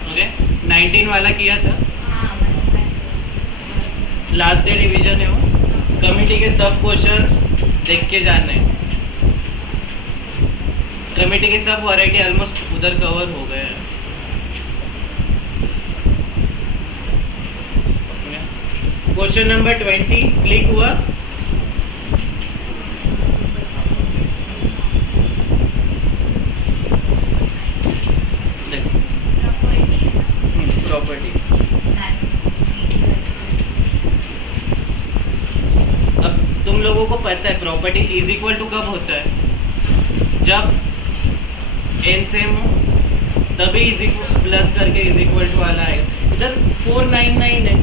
ओके, 19 वाला किया था। लास्ट डे रिवीजन है वो। कमिटी के सब क्वेश्चंस देख के जाने हैं। कमिटी के सब वैरायटी ऑलमोस्ट उधर कवर हो गए हैं। क्वेश्चन नंबर 20 क्लिक हुआ। प्रॉपर्टी। अब तुम लोगों को पता है प्रॉपर्टी इज इक्वल टू कब होता है? जब n सेम हो तभी इज इक्वल प्लस करके इज इक्वल टू वाला आएगा। इधर 499 है,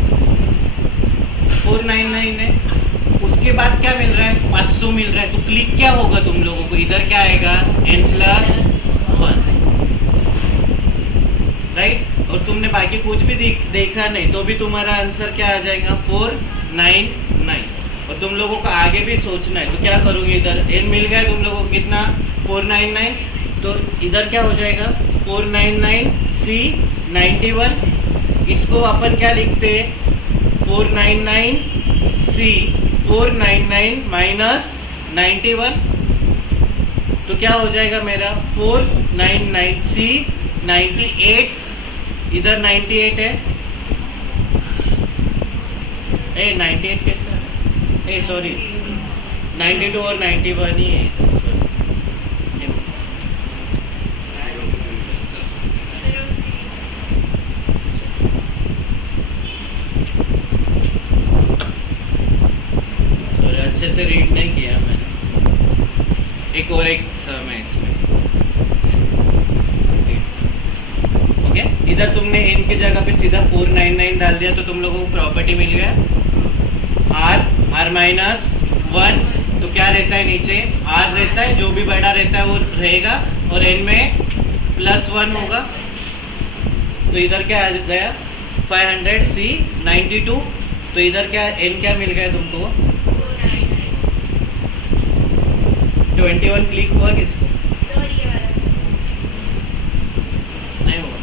499 है, उसके बाद क्या मिल रहा है? 500 मिल रहा है। तो क्लिक क्या होगा तुम लोगों को? इधर क्या आएगा? n+1, right? और तुमने बाकी कुछ भी देखा नहीं तो भी तुम्हारा आंसर क्या आ जाएगा 499। और तुम लोगों को आगे भी सोचना है तो क्या करोगे, इधर n मिल गया तुम लोगों को कितना 499, तो इधर क्या हो जाएगा 499 C 91, इसको अपन क्या लिखते हैं 499 C 499 माइनस 91, तो क्या हो जाएगा मेरा 499 C 98, इधर 98 है, 98 कैसा है, सॉरी 92 और 91 ही है, सॉरी अच्छे से रीड नहीं किया मैंने, एक और एक सम है इसमें। ओके, इधर तुमने n की जगह पे सीधा 499 डाल दिया तो तुम लोगों को प्रॉपर्टी मिल गया r माइनस 1, तो क्या रहता है नीचे r रहता है, जो भी बड़ा रहता है वो रहेगा और n में +1 होगा, तो इधर क्या आ गया 500 C 92, तो इधर क्या n क्या मिल गया तुमको 21 क्लिक हुआ किसको नहीं हुआ,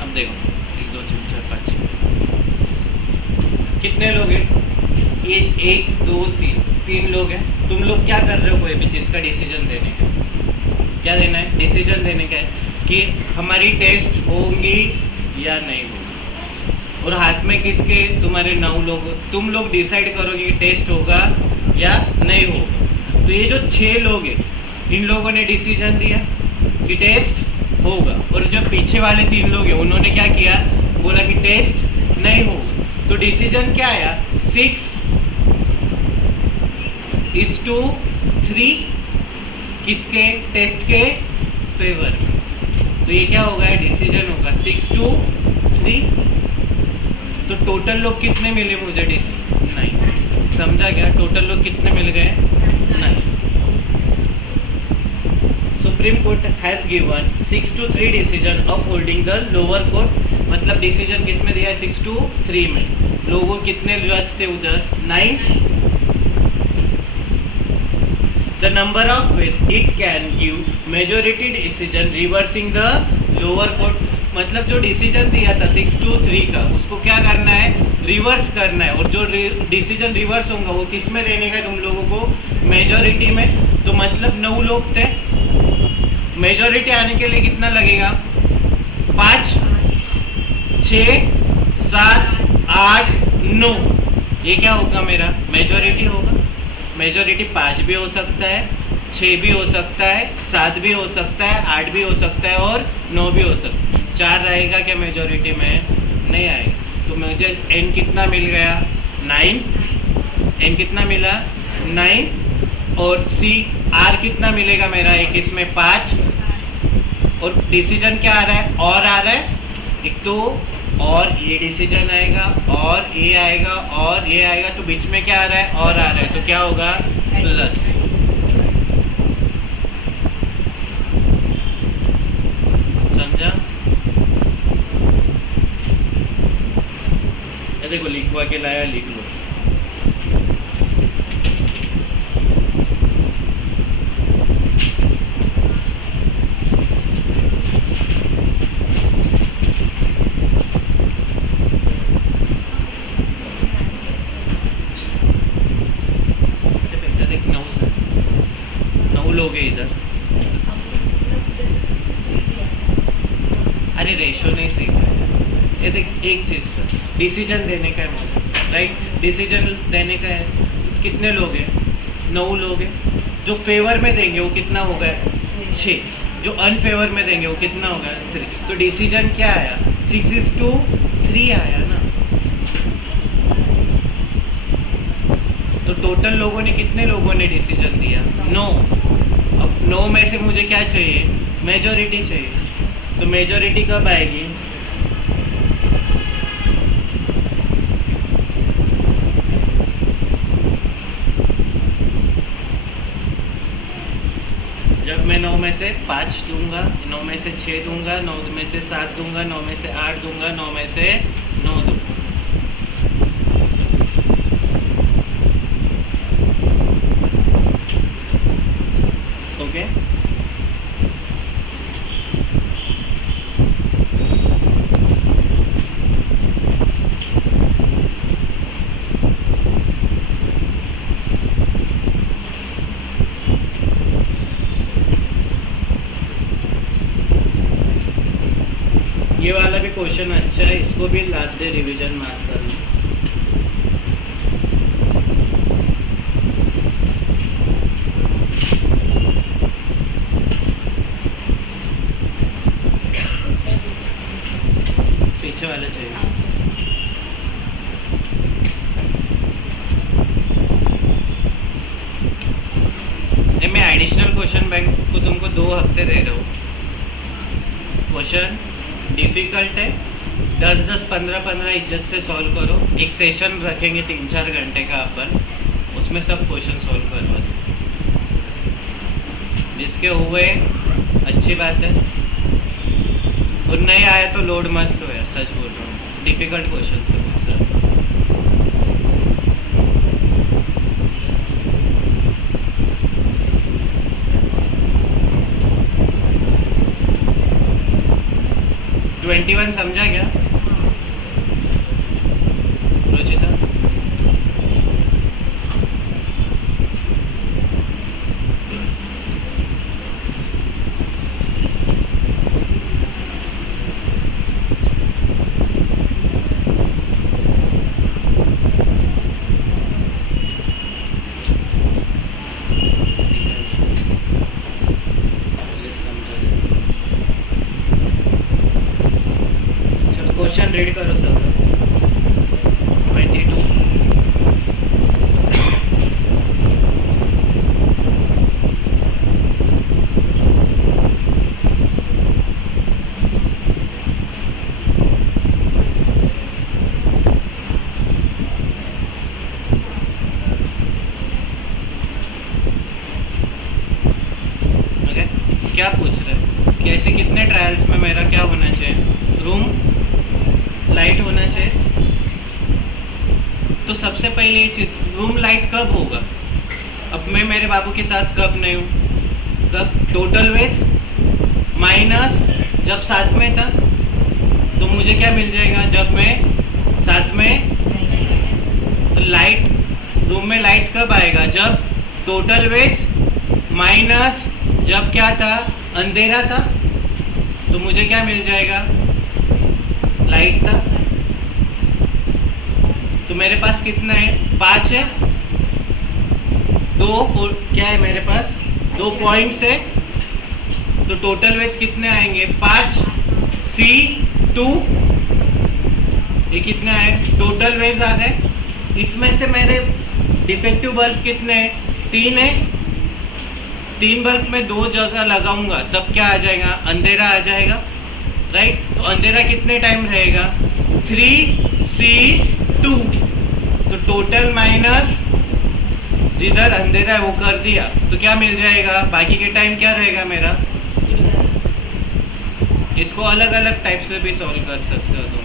अब देखो 1 2 3 4 5 कितने लोग हैं, ये 1 2 3 लोग हैं, तुम लोग क्या कर रहे हो, कोई भी चीज़ का डिसीजन देने का, क्या देना है डिसीजन देने का है कि हमारी टेस्ट होंगी या नहीं होगी, और हाथ में किसके तुम्हारे 9 लोग, तुम लोग डिसाइड करोगे कि टेस्ट होगा या नहीं होगा। तो ये जो 6 लोग हैं इन लोगों ने डिसीजन दिया कि टेस्ट होगा, और जो पीछे वाले 3 लोग हैं उन्होंने क्या किया, बोला कि टेस्ट नहीं होगा, तो डिसीजन क्या आया 6:3 किसके टेस्ट के फेवर में, तो ये क्या होगा डिसीजन होगा 6:3, तो टोटल लोग कितने मिले मुझे डिसीजन 9, समझा गया, टोटल लोग कितने मिल गए 9। Supreme court has given 6-3 decision of holding the lower court, मतलब डिसीजन किस में दिया है 6-3 में, लोगों कितने जज थे उधर 9, the number of ways it can give majority decision reversing the lower court, मतलब जो डिसीजन दिया था 6-3 का उसको क्या करना है रिवर्स करना है, और जो डिसीजन रिवर्स होगा वो किस में देने का तुम लोगों को मेजॉरिटी में, तो मतलब 9 लोग थे, मेजॉरिटी आने के लिए कितना लगेगा 5 6 7 8 9, ये क्या होगा मेरा मेजॉरिटी होगा, मेजॉरिटी 5 भी हो सकता है, 6 भी हो सकता है, 7 भी हो सकता है, 8 भी हो सकता है और 9 भी हो सकता है, 4 रहेगा क्या मेजॉरिटी में नहीं आएगा, तो मुझे n कितना मिल गया 9, n कितना मिला 9, और r कितना मिलेगा मेरा एक इसमें 5, और डिसीजन क्या आ रहा है और आ रहा है, एक तो और ये डिसीजन आएगा और ये आएगा और ये आएगा, तो बीच में क्या आ रहा है और आ रहा है, तो क्या होगा प्लस, समझा, ये देखो लिखवा के लाया, लिख लो। लोग हैं इधर, अरे रेशो नहीं सीखा है, ये देख एक चीज का डिसीजन देने का है मुझे, राइट, डिसीजन देने का है, तो कितने लोग हैं 9 लोग हैं, जो फेवर में देंगे वो कितना होगा 6, जो अनफेवर में देंगे वो कितना होगा 3, तो डिसीजन क्या आया 6:3 आया ना, तो टोटल लोगों ने कितने लोगों ने डिसीजन दिया 9, अब 9 में से मुझे क्या चाहिए मेजॉरिटी चाहिए, तो मेजॉरिटी कब आएगी में से 5 दूंगा, 9 में से 6 दूंगा, 9 में से 7 दूंगा, 9 में से 8 दूंगा, 9 में से 9 दूंगा। ओके, ये वाला भी क्वेश्चन अच्छा है, इसको भी लास्ट डे रिवीजन मार्क कर लो। पीछे वाला चाहिए। नहीं, मैं एडिशनल क्वेश्चन बैंक को तुमको 2 हफ्ते दे रहा हूँ। क्वेश्चन डिफ़िकल्ट है, 10-10, 15-15 इज्जत से सॉल्व करो। एक सेशन रखेंगे 3-4 घंटे का अपन, उसमें सब क्वेश्चन सॉल्व करवा दो। जिसके हुए अच्छी बात है, और नहीं आया तो लोड मत लो यार, सच बोल रहा हूँ। डिफ़िकल्ट क्वेश्चन है मुझसे। ट्वेंटी 21 समझा क्या रुचिता? क्वेश्चन रीड करो सर। 22 ओके, क्या पूछ रहे हैं कि ऐसे कितने ट्रायल्स में मेरा क्या होना चाहिए? रूम लाइट होना चाहिए। तो सबसे पहले ये चीज़, रूम लाइट कब होगा? अब मैं मेरे बाबू के साथ कब नहीं हूँ? कब? टोटल वेज माइनस जब साथ में था, तो मुझे क्या मिल जाएगा जब मैं साथ में? तो लाइट, रूम में लाइट कब आएगा? जब टोटल वेज माइनस जब क्या था? अंधेरा था। तो मुझे क्या मिल जाएगा? लाइट था। तो मेरे पास कितना है? 5 है। 2 क्या है मेरे पास? 2 पॉइंट्स है। तो टोटल वेज कितने आएंगे? 5 C2। ये कितना है? टोटल वेज आ गए। इसमें से मेरे डिफेक्टिव बल्ब कितने हैं? 3 है। 3 बल्ब में 2 जगह लगाऊंगा, तब क्या आ जाएगा? अंधेरा आ जाएगा, राइट? तो अंधेरा कितने टाइम रहेगा? 3C2। तो टोटल माइनस जिधर अंधेरा है वो कर दिया, तो क्या मिल जाएगा? बाकी के टाइम क्या रहेगा मेरा? इसको अलग अलग टाइप से भी सॉल्व कर सकते हो तुम लोग।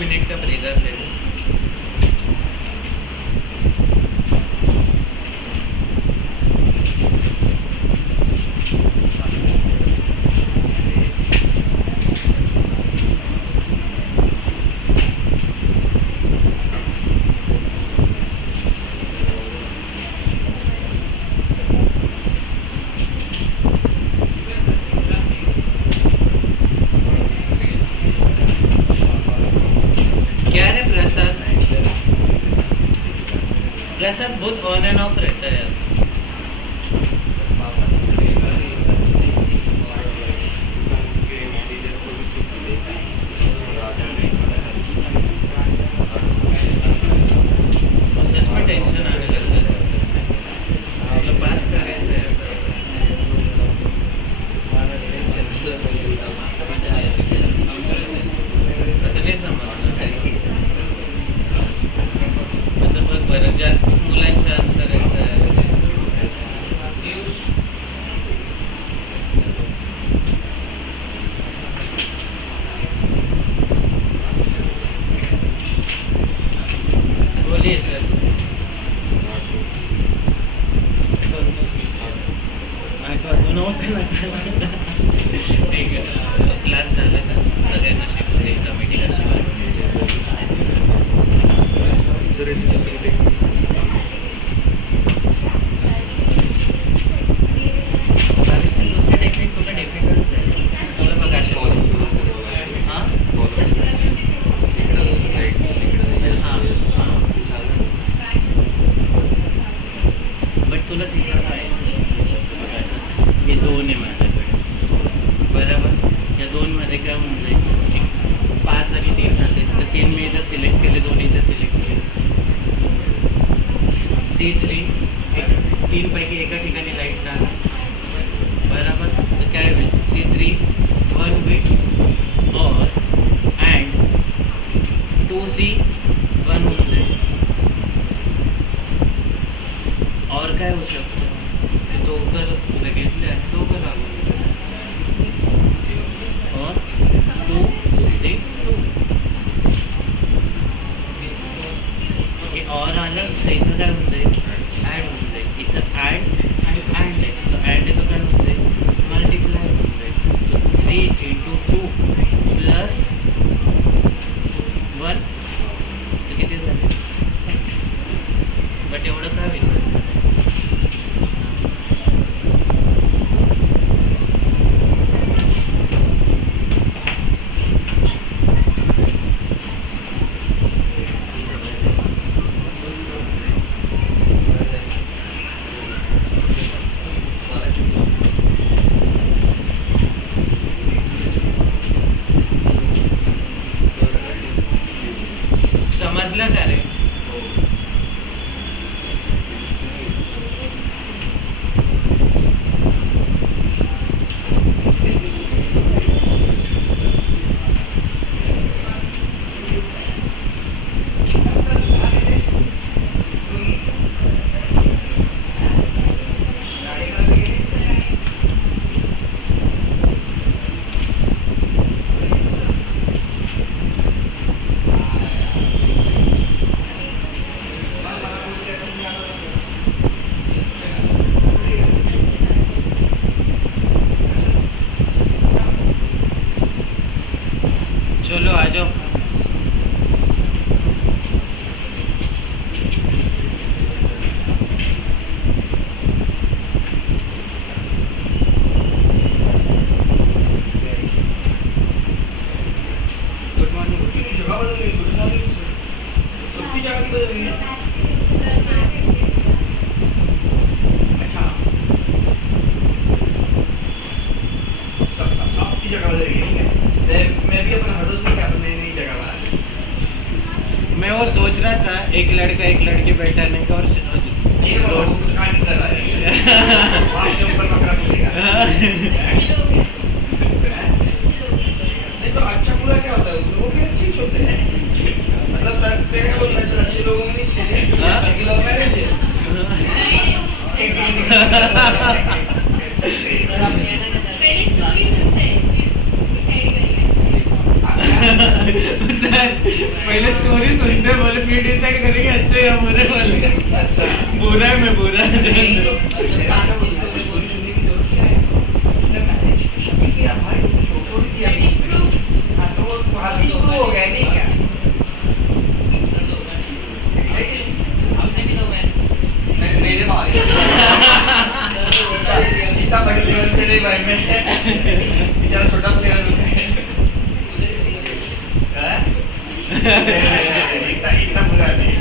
मिनट का ब्रेकर ले लो। प्रसाद बहुत ऑन एंड ऑफ रहता है यार। और सच में टेंशन आने लगता है मतलब पास का कैसे है पता नहीं समझना मतलब बघ बरं ज्या मुलांचा आन्सर येत आहे बोलिए सर ऐसा नव्हतं ना ठीक आहे क्लास झाला का सगळ्यांना शिकवते एका मीटिंगाशिवाय दुसरी टेक्निक तुला डिफिकल्ट आहे तुला बघ अशा हां बट तुला तिथं काय हे दोन आहे माझ्याकडे बरोबर या दोनमध्ये काय होऊन जाईल 5 आणि 3 झाले तर 3 मी इथं सिलेक्ट केले 2 इथं सिलेक्ट केले C3 3 पैकी एका ठिकाणी लाईट लागला बरोबर तर काय होईल C3 1 बिट और अँड 2C 1 होऊन जाईल और काय होऊ शकतं दोघं तुला घेतले आणि दोघं लागून और 2C 2 हे और आलं तर इथं काय होऊन जाईल ॲड होऊन जाईल इथं ॲड आणि ॲड आहे तो ॲड आहे तो काय होऊन जाईल मल्टिप्लाय होऊन जाईल 3 × 2 प्लस 1 तर किती झाले बट एवढं काय विचार समजलं का रे चलो आ जाओ गुड मॉर्निंग की जगह बदल गई गुड मॉर्निंग सबकी जगह की बदल गई अच्छा सबकी जगह बदल गई है मैं भी अपना हर रोज में क्या नई नई जगह बना ली मैं वो सोच रहा था एक लड़का एक लड़की बैठाने का और ये लोग कुछ कांड कर रहा है वहां से ऊपर पकड़ा मिलेगा नहीं तो अच्छा बुरा क्या होता है उसमें वो भी अच्छे ही होते हैं मतलब सर तेरे को मैं अच्छे लोगों में नहीं सर लव मैरिज पहली स्टोरी सुनते हैं पहले स्टोरी सुनते बोले फिर डिसाइड करेंगे अच्छे या बुरे वाले बुरा है मैं बुरा स्टोरी सुनने की जरूरत क्या है उसने मैनेज किया भाई उसने छोटो भी किया हाँ तो वो भाभी शुरू हो गया नहीं क्या आपने भी लोग मेरे भाई इतना बड़ी लेवल से नहीं भाई मैं बेचारा छोटा प्लेयर में इतना बुरा नहीं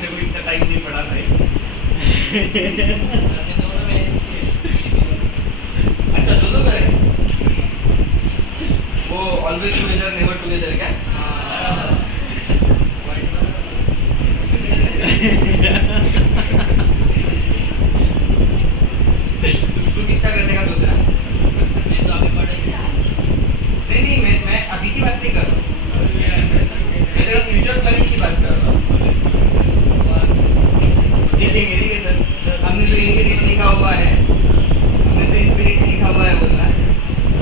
मेरे को इतना टाइम नहीं पड़ा भाई। अच्छा दोनों करें? वो ऑलवेज टुगेदर नेवर टुगेदर क्या? तू कितना करने का सोच रहा है? नहीं, मैं अभी की बात नहीं कर रहा हूँ, मैं तेरा फ्यूचर प्लानिंग की बात कर रहा हूँ। ठीक है सर, हमने तो इंफिनिटी लिखा हुआ है, बोलना है।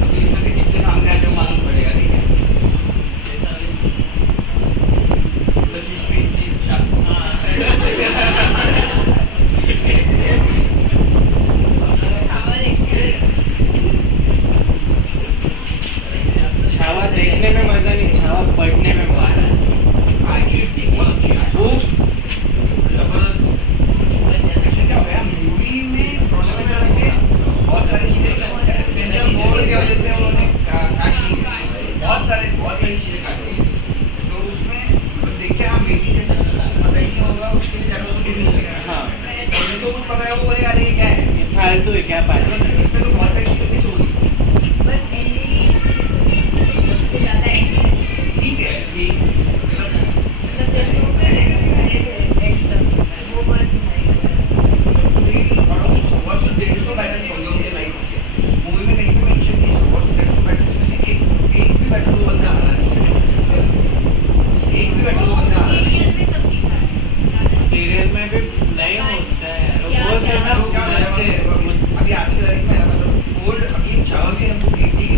अभी इसमें से कितने सामने आते मालूम पड़ेगा, ठीक है? तो शिशमी जी इच्छा छावा देखने में मजा नहीं, छावा पढ़ने में मजा है। क्या हो गया मूवी में प्रॉब्लम ऐसा है कि बहुत सारी चीजें सेंसर बोर्ड की वजह से उन्होंने काट दी, बहुत सारी चीजें काट दी। तो उसमें देख के हम बेबी जैसा कुछ पता ही नहीं होगा, उसके लिए ज़्यादा कुछ नहीं होगा। हाँ, तो कुछ पता है वो बोले यार ये क्या है, ये फालतू है क्या पागल? इसमें तो बहुत सारी चीजें मिस हो गई। बस एलईडी ज्यादा एक्टिव ठीक है ठीक। मतलब जैसे वो कर रहे थे एंड तक वो बहुत भाई मूवी में कहीं पे मेंशन नहीं है बैटल्स में से एक भी बैटल वो बंदा हारा नहीं, एक भी बैटल वो बंदा हारा नहीं। सीरियल में सब दिखा है सीरियल में भी नहीं होता है यार, क्या- वो क्या- देखना तो क्या घुमाते हैं। अभी आज की तारीख में मतलब बोर्ड अभी चावल भी हमको देखती है,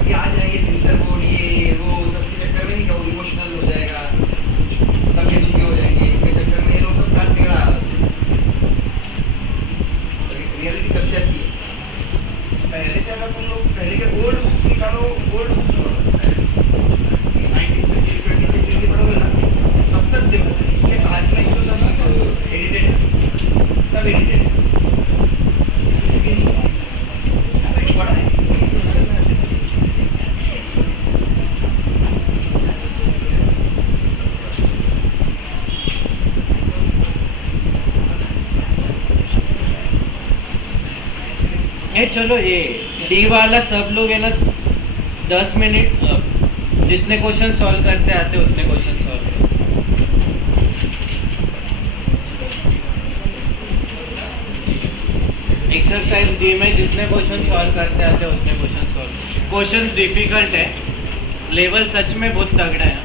अभी आ जाएंगे सेंसर बोर्ड ये वो सब के चक्कर में नहीं, क्या इमोशनल हो जाएगा, कुछ दंगे दुंगे हो जाएंगे, इसके चक्कर में ये लोग सब काट निकल रहा है। रियलिटी कब से आती है? पहले से अगर तुम लोग पहले के ओल्ड बुक्स निकालो, ओल्ड बुक्स पढ़ो 19th सेंचुरी 20th सेंचुरी की पढ़ोगे ना, तब तक देखो इसके आज में तो सब एडिटेड है, सब एडिटेड है, कुछ भी नहीं पढ़ा है। ये चलो ये डी वाला सब लोग है ना 10 मिनट जितने क्वेश्चन सॉल्व करते आते उतने क्वेश्चन सॉल्व करो। एक्सरसाइज डी में जितने क्वेश्चन सॉल्व करते आते उतने क्वेश्चन सॉल्व। क्वेश्चंस डिफिकल्ट है, लेवल सच में बहुत तगड़ा है।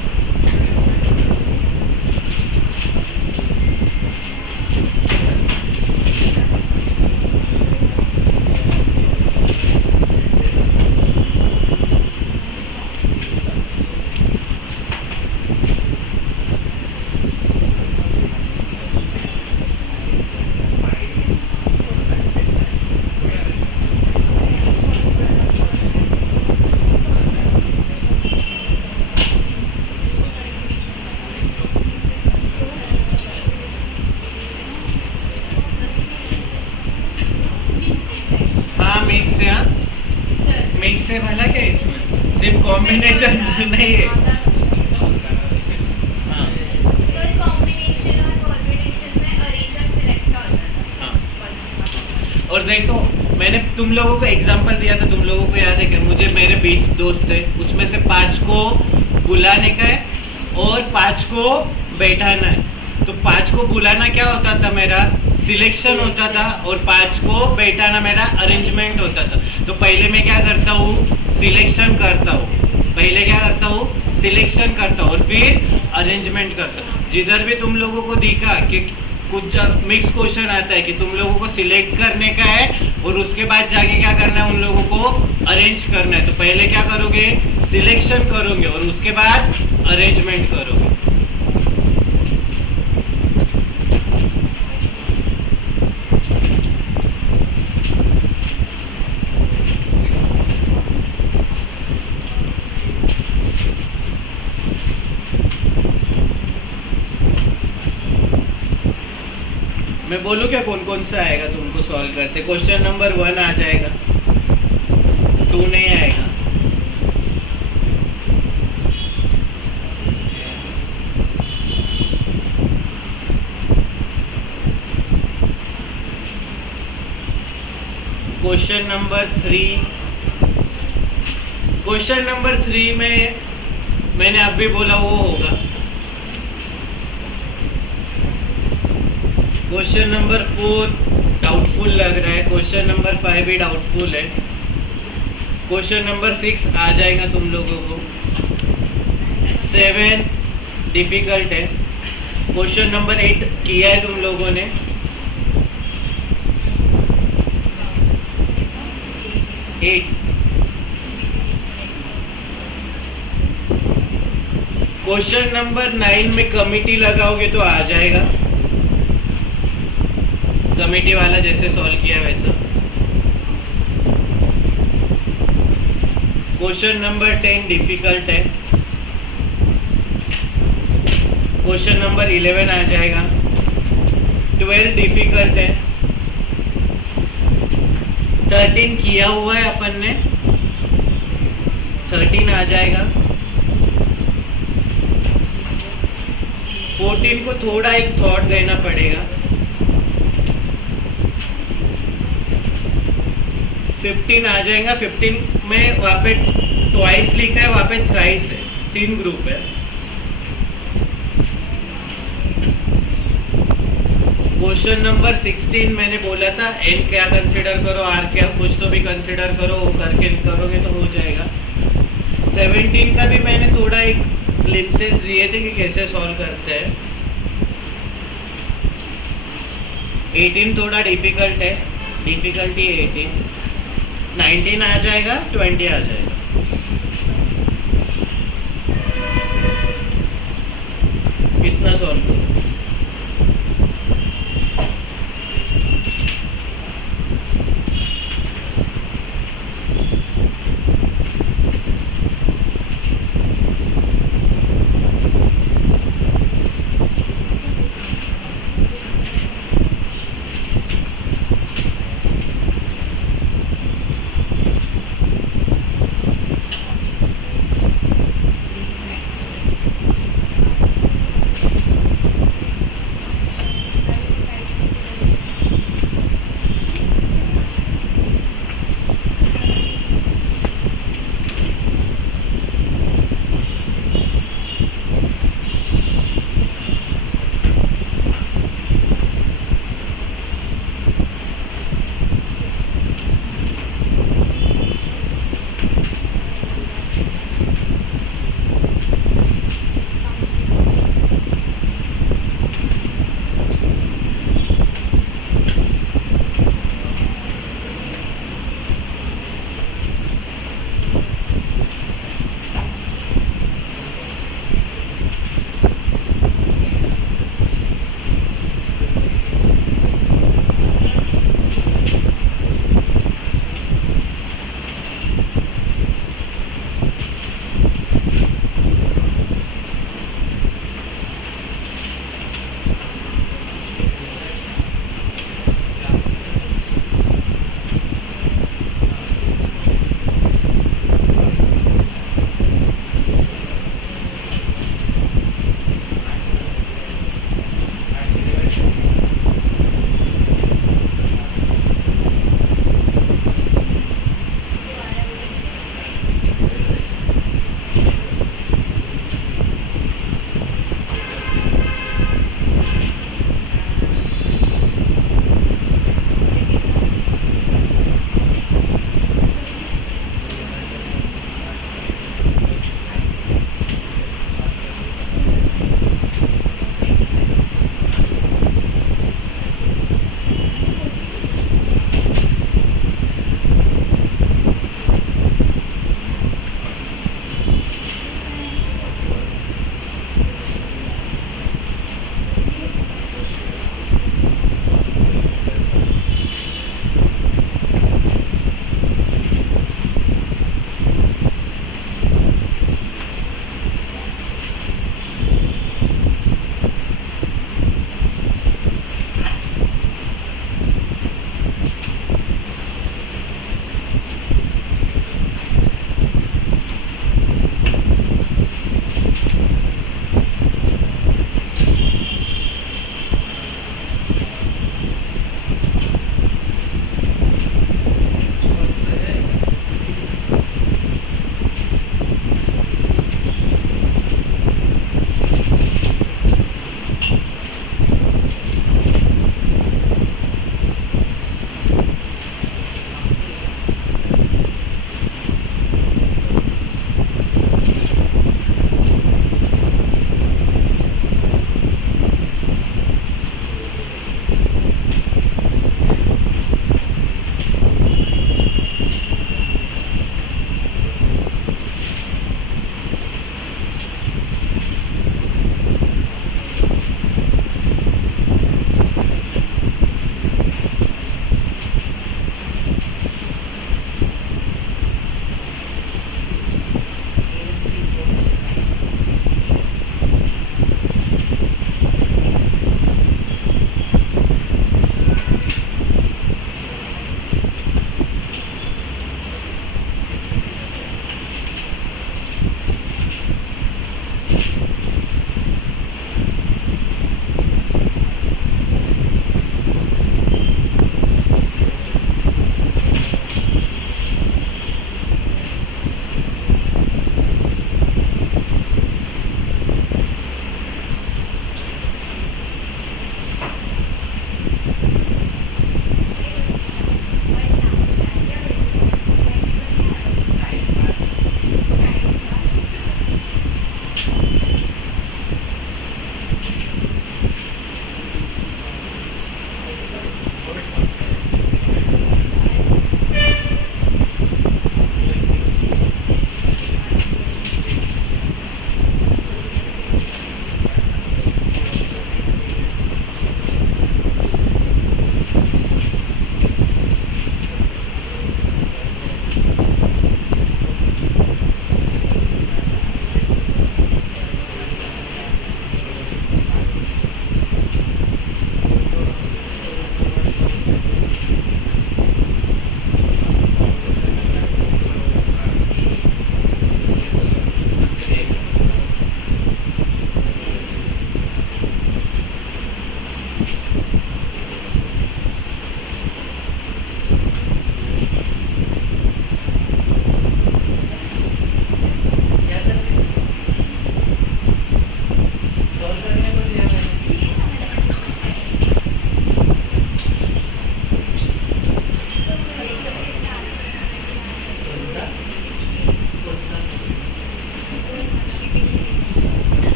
हाँ मिक्स है, हाँ मिक्स से भला क्या इसमें सिर्फ कॉम्बिनेशन नहीं है। हाँ सर कॉम्बिनेशन और कॉम्बिनेशन में अरेंज और सिलेक्ट होता है हाँ। बस। और देखो मैंने तुम लोगों को एग्जांपल दिया था, तुम लोगों को याद है कि मुझे मेरे 20 दोस्त है, उसमें से 5 को बुलाने का है और 5 को बैठाना है। तो 5 को बुलाना क्या होता था, मेरा सिलेक्शन होता था, और 5 को बैठाना मेरा अरेंजमेंट होता था। तो पहले मैं क्या करता हूँ, सिलेक्शन करता हूँ, पहले क्या करता हूँ, सिलेक्शन करता हूँ और फिर अरेंजमेंट करता हूँ। जिधर भी तुम लोगों को दिखा कि कुछ मिक्स क्वेश्चन आता है कि तुम लोगों को सिलेक्ट करने का है और उसके बाद जाके क्या करना है, उन लोगों को अरेंज करना है। तो पहले क्या करोगे, सिलेक्शन करोगे और उसके बाद अरेंजमेंट करोगे। मैं बोलूँ क्या कौन कौन सा आएगा तुमको सॉल्व करते? क्वेश्चन नंबर 1 आ जाएगा, 2 नहीं आएगा। क्वेश्चन नंबर 3 में मैंने अभी बोला वो होगा। क्वेश्चन नंबर 4 डाउटफुल लग रहा है, क्वेश्चन नंबर 5 भी डाउटफुल है, क्वेश्चन नंबर 6 आ जाएगा तुम लोगों को, 7 डिफिकल्ट है, क्वेश्चन नंबर 8 किया है तुम लोगों ने, 8 क्वेश्चन नंबर 9 में कमिटी लगाओगे तो आ जाएगा, कमिटी वाला जैसे सॉल्व किया वैसा। क्वेश्चन नंबर 10 डिफिकल्ट है, क्वेश्चन नंबर 11 आ जाएगा, 12 डिफिकल्ट है, 13 किया हुआ है अपन ने, 13 आ जाएगा, 14 को थोड़ा एक थॉट देना पड़ेगा, 15 आ जाएगा, 15 में वहाँ पे ट्वाइस लिखा है, वहाँ पे थ्राइस है, 3 ग्रुप है। क्वेश्चन नंबर 16 मैंने बोला था एन क्या कंसिडर करो, आर क्या कुछ तो भी कंसिडर करो, वो करके करोगे तो हो जाएगा। 17 का भी मैंने थोड़ा एक ग्लिम्सेस दिए थे कि कैसे सॉल्व करते हैं। 18 थोड़ा डिफिकल्ट है, डिफिकल्टी 18, 19 आ जाएगा, 20 आ जाएगा। कितना सॉल्व करो?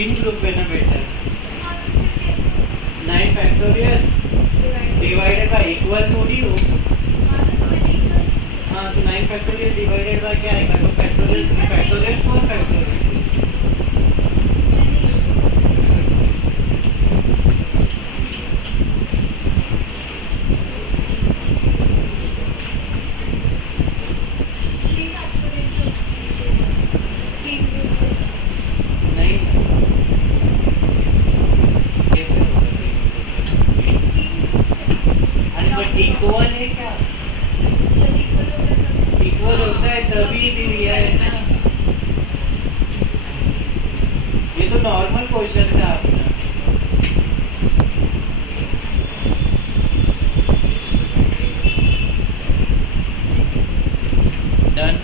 तीन ग्रुप है ना बेटा, हाँ तो फिर कैसे 9 factorial divide divided y equal थोड़ी हो। हाँ तो मैंने इक्वल हाँ तो 9 फैक्टोरियल डिवाइडेड बाय क्या आएगा, 2 फैक्टोरियल 3 फैक्टोरियल 4 फैक्टोरियल। नहीं कैसे होगा, अरे बट इक्वल है क्या, इक्वल होता है तभी दिया है ना। ये तो नॉर्मल क्वेश्चन था आपका। डन।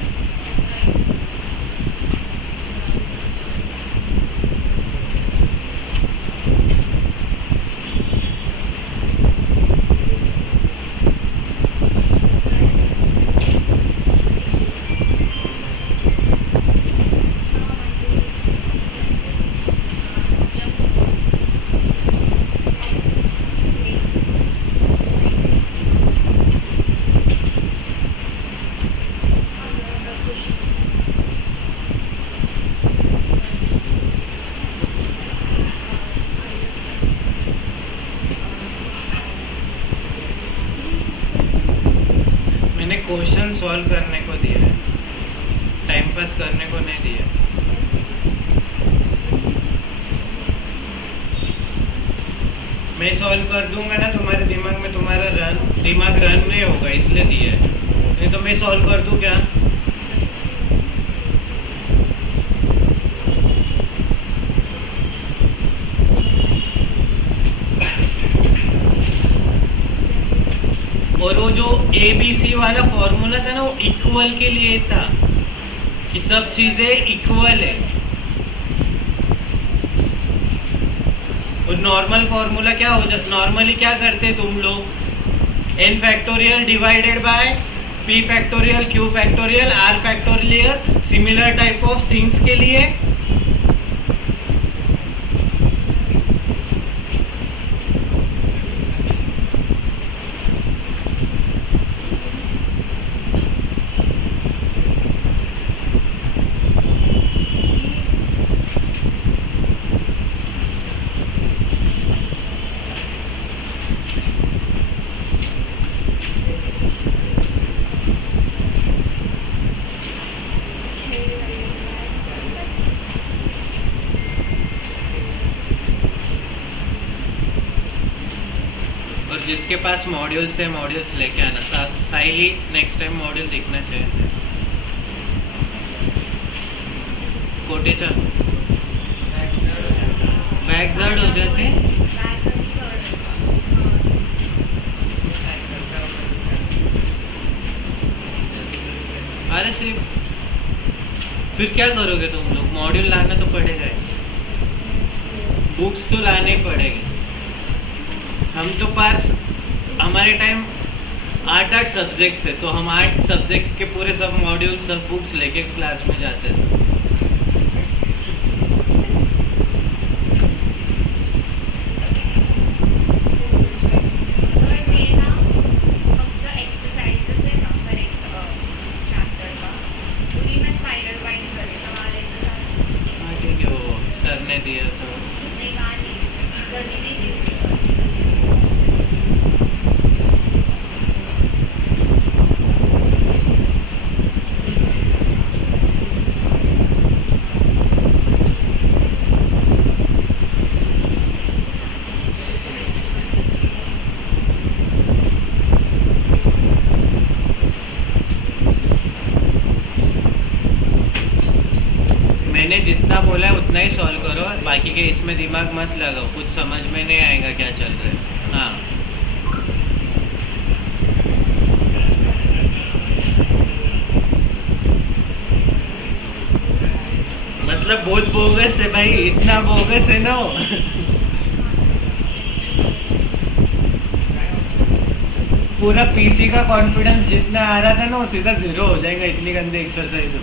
मैंने क्वेश्चन सॉल्व करने को दिया है, टाइम पास करने को नहीं दिया। मैं सॉल्व कर दूंगा ना तुम्हारे दिमाग में, तुम्हारा दिमाग रन नहीं होगा इसलिए दिया है, नहीं तो मैं सॉल्व कर दूं क्या। और वो जो ABC वाला फॉर्मूला था ना, वो इक्वल के लिए था कि सब चीजें इक्वल है। और नॉर्मल फॉर्मूला क्या हो जाता, नॉर्मली क्या करते तुम लोग, n factorial divided by p factorial q factorial r factorial similar type of things के लिए जिसके पास मॉड्यूल्स है मॉड्यूल्स लेके आना। साइली नेक्स्ट टाइम मॉड्यूल दिखना चाहिए। कोटेचा बैक जर्ड हो जाते अरे सिर्फ फिर क्या करोगे तुम लोग, मॉड्यूल लाना तो पड़ेगा, बुक्स तो लाने ही पड़ेंगे। हम तो पास हमारे टाइम 8 सब्जेक्ट थे, तो हम 8 सब्जेक्ट के पूरे सब मॉड्यूल सब बुक्स लेके क्लास में जाते थे। सर ने दिया था मैंने जितना बोला है उतना ही सॉल्व करो, बाकी के इसमें दिमाग मत लगाओ, कुछ समझ में नहीं आएगा क्या चल रहा है। हाँ मतलब बहुत बोगस है भाई, इतना बोगस है ना पूरा पीसी का कॉन्फिडेंस जितना आ रहा था ना वो सीधा 0 हो जाएगा, इतनी गंदी एक्सरसाइज हो।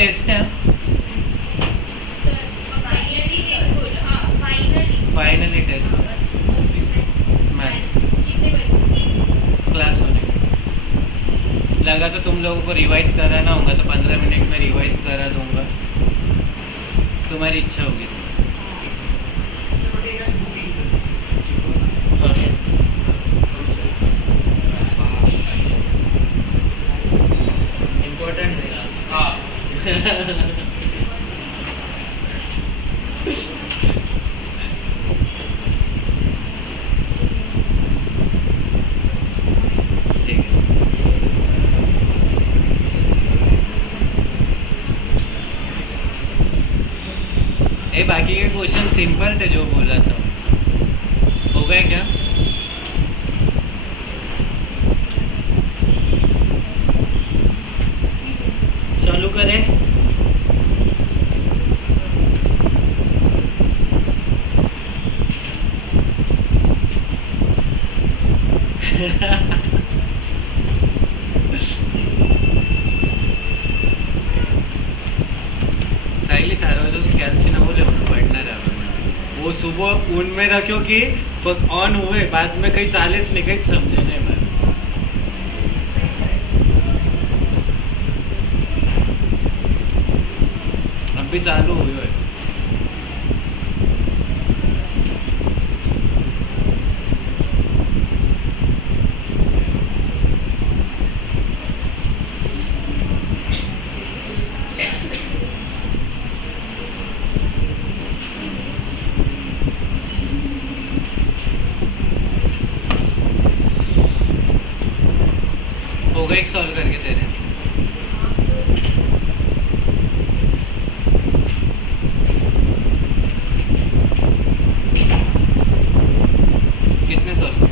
टेस्ट है फाइनली हाँ finally finally test maths class होने लगा तो तुम लोगों को रिवाइज कराना होगा तो 15 मिनट में रिवाइज करा दूंगा, तुम्हारी इच्छा होगी। हाँ। इम्पोर्टेंट है हाँ ठीक है। ए बाकी के क्वेश्चन सिंपल थे जो बोला था, हो गए क्या? चालू करें? साइली थारा जो कैल्सी ना बोले उन्हें पढ़ना रहा वो सुबह ऊन में रखो कि ऑन हुए बाद में कहीं 40 नहीं कहीं समझे नहीं मैं। अब भी चालू हुई है। होगा एक सॉल्व करके दे रहे हैं। कितने सॉल्व?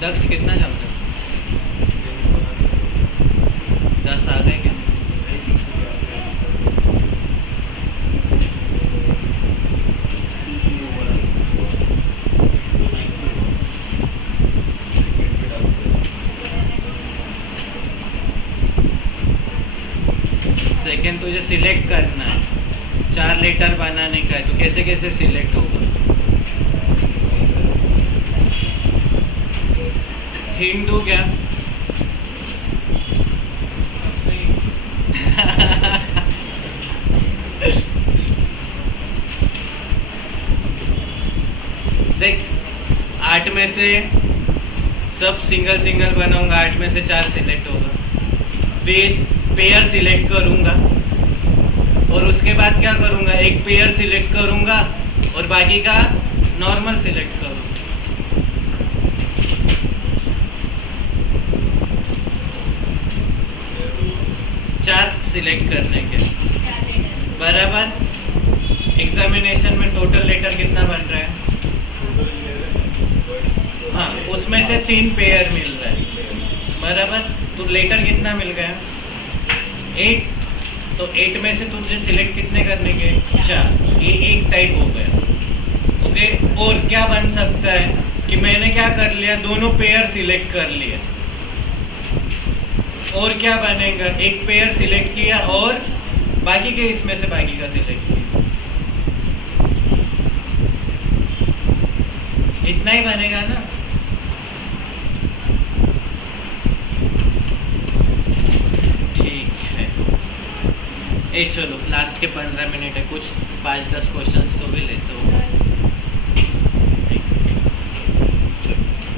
दक्ष कितना जमता? 10 आ गए क्या? सेकेंड तुझे सिलेक्ट करना है, 4 लेटर बनाने का है तो कैसे कैसे सिलेक्ट होगा? हिंट दूँ क्या? देख 8 में से सब सिंगल सिंगल बनाऊंगा, 8 में से 4 सिलेक्ट होगा, फिर पेयर सिलेक्ट करूंगा और उसके बाद क्या करूंगा, एक पेयर सिलेक्ट करूंगा और बाकी का नॉर्मल सिलेक्ट करूंगा। चार सिलेक्ट करने के बराबर। एग्जामिनेशन में टोटल लेटर कितना बन रहा है? हाँ, उसमें से 3 पेयर मिल रहा है बराबर। तो लेटर कितना मिल गया? 8। तो 8 में से तुझे सिलेक्ट कितने करने के? 4। ये एक टाइप हो गया। ओके, और क्या बन सकता है कि मैंने क्या कर लिया, दोनों पेयर सिलेक्ट कर लिया। और क्या बनेगा, एक पेयर सिलेक्ट किया और बाकी के इसमें से बाकी का सिलेक्ट किया, इतना ही बनेगा ना। ठीक है, ए चलो लास्ट के 15 मिनट है, कुछ 5-10 क्वेश्चंस तो भी लेते हो।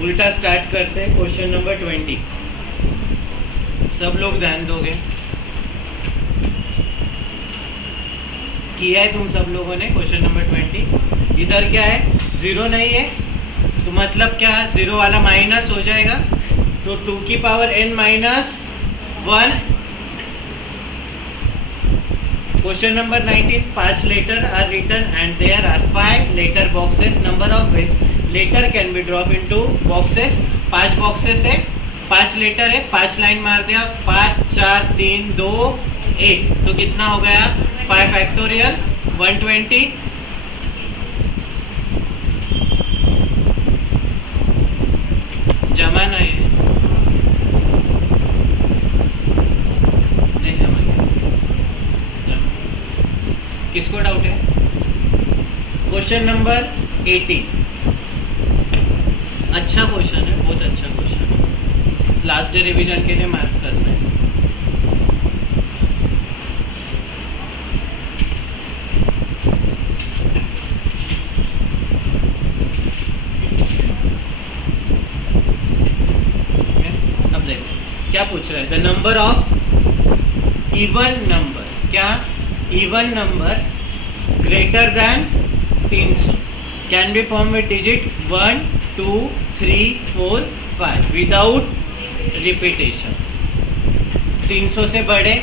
उल्टा स्टार्ट करते हैं। क्वेश्चन नंबर 20, सब लोग ध्यान दोगे। किया है तुम सब लोगों ने क्वेश्चन नंबर 20। इधर क्या है, 0 नहीं है, तो मतलब क्या, 0 वाला माइनस हो जाएगा, तो 2 की power n minus 1। Question number 19, 5 letter are written and there are 5 letter boxes, number of which letter can be drop into boxes. 5 boxes है, 5 लेटर है, 5 लाइन मार दिया, 5 4 3 2 1, तो कितना हो गया, 5 फैक्टोरियल 120। जमा नहीं है, नहीं जमा किया, किसको डाउट है? क्वेश्चन नंबर 18, अच्छा क्वेश्चन है, बहुत अच्छा क्वेश्चन है, लास्ट डे रिवीजन के लिए मार्क करना है इसको। अब देखो क्या पूछ रहा है, the number of even numbers, क्या even numbers greater than 300 can be form with digit 1 2 3 4 5 without repetition. 300 से बड़े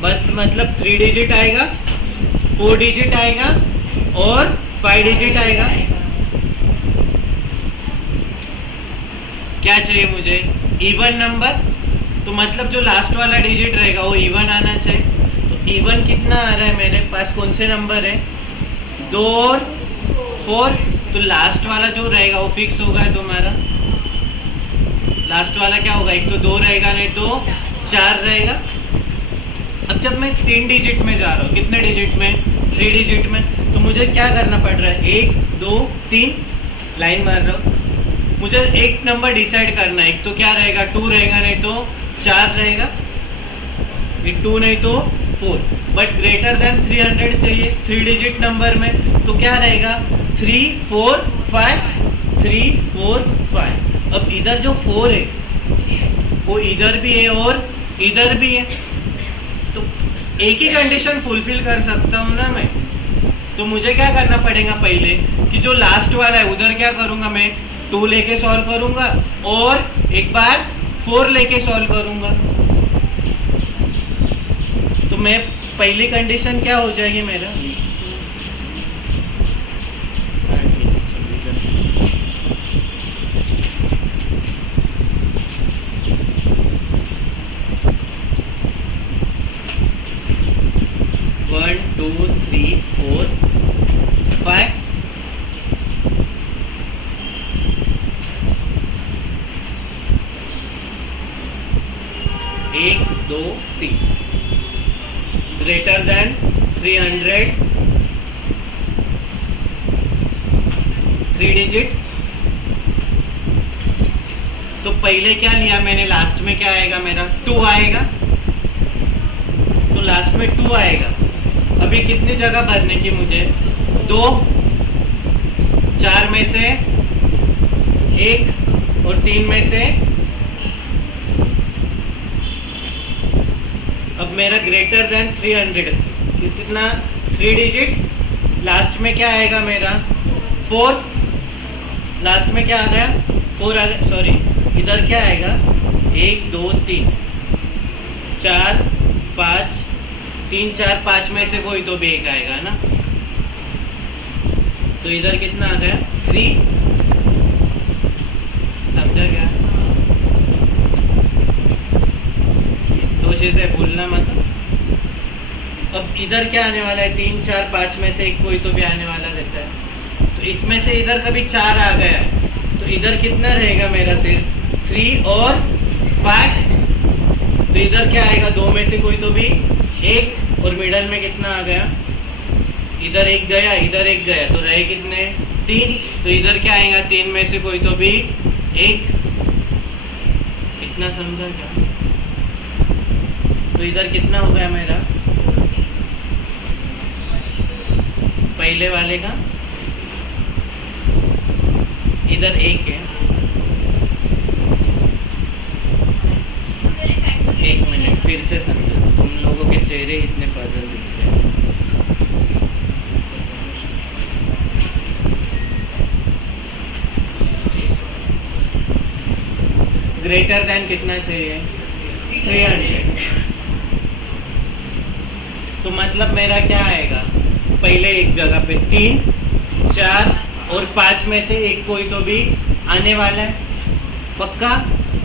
मतलब 3 डिजिट आएगा, 4 डिजिट आएगा और 5 डिजिट आएगा। क्या चाहिए मुझे, इवन नंबर, तो मतलब जो लास्ट वाला डिजिट रहेगा वो इवन आना चाहिए। तो इवन कितना आ रहा है मेरे पास, कौन से नंबर है, 2 और 4, तो लास्ट वाला जो रहेगा वो फिक्स होगा तुम्हारा। लास्ट वाला क्या होगा, एक तो 2 रहेगा, नहीं तो 4 रहेगा। अब जब मैं 3 डिजिट में जा रहा हूँ, कितने डिजिट में, 3 डिजिट में, तो मुझे क्या करना पड़ रहा है, 1 2 3 लाइन मार रहा हूँ, मुझे एक नंबर डिसाइड करना है, एक तो क्या रहेगा, 2 रहेगा, नहीं तो 4 रहेगा, 2 नहीं तो 4, बट ग्रेटर देन 300 चाहिए 3 डिजिट नंबर में, तो क्या रहेगा, 3 4 5 3 4 5। अब इधर जो 4 है वो इधर भी है और इधर भी है, तो एक ही कंडीशन फुलफिल कर सकता हूँ ना मैं। तो मुझे क्या करना पड़ेगा पहले, कि जो लास्ट वाला है उधर क्या करूँगा मैं, 2 लेके सॉल्व करूँगा और एक बार 4 लेके सॉल्व करूँगा। तो मैं पहली कंडीशन क्या हो जाएगी मेरा, 1 2 3 4 5, एक 2 3, ग्रेटर देन 300 3 डिजिट। तो पहले क्या लिया मैंने, लास्ट में क्या आएगा मेरा, 2 आएगा, तो लास्ट में 2 आएगा। अभी कितनी जगह भरने की मुझे, 2, 4 में से 1 और 3 में से। अब मेरा ग्रेटर देन 300 कितना, 3 डिजिट, लास्ट में क्या आएगा मेरा, 4, लास्ट में क्या आ गया, 4 आ गया, सॉरी इधर क्या आएगा, 1 2 3 4 5 3 4 5 में से कोई तो भी एक आएगा ना, तो इधर कितना आ गया, 3। समझा क्या, 2 चीजें भूलना मत। अब इधर क्या आने वाला है, 3 4 5 में से एक कोई तो भी आने वाला रहता है, तो इसमें से इधर कभी 4 आ गया है, तो इधर कितना रहेगा मेरा, सिर्फ 3 और 5, तो इधर क्या आएगा, 2 में से कोई तो भी एक, और मिडल में कितना आ गया, इधर एक गया इधर एक गया, तो रहे कितने, 3, तो इधर क्या आएगा, 3 में से कोई तो भी एक। इतना समझा क्या, तो इधर कितना हो गया मेरा, पहले वाले का इधर 1 है, 1 मिनट फिर से समझा, तुम लोगों के चेहरे इतने पजल दिखते हैं। ग्रेटर देन कितना चाहिए? 300। तो मतलब मेरा क्या आएगा? पहले एक जगह पे 3, 4 और 5 में से एक कोई तो भी आने वाला है, पक्का।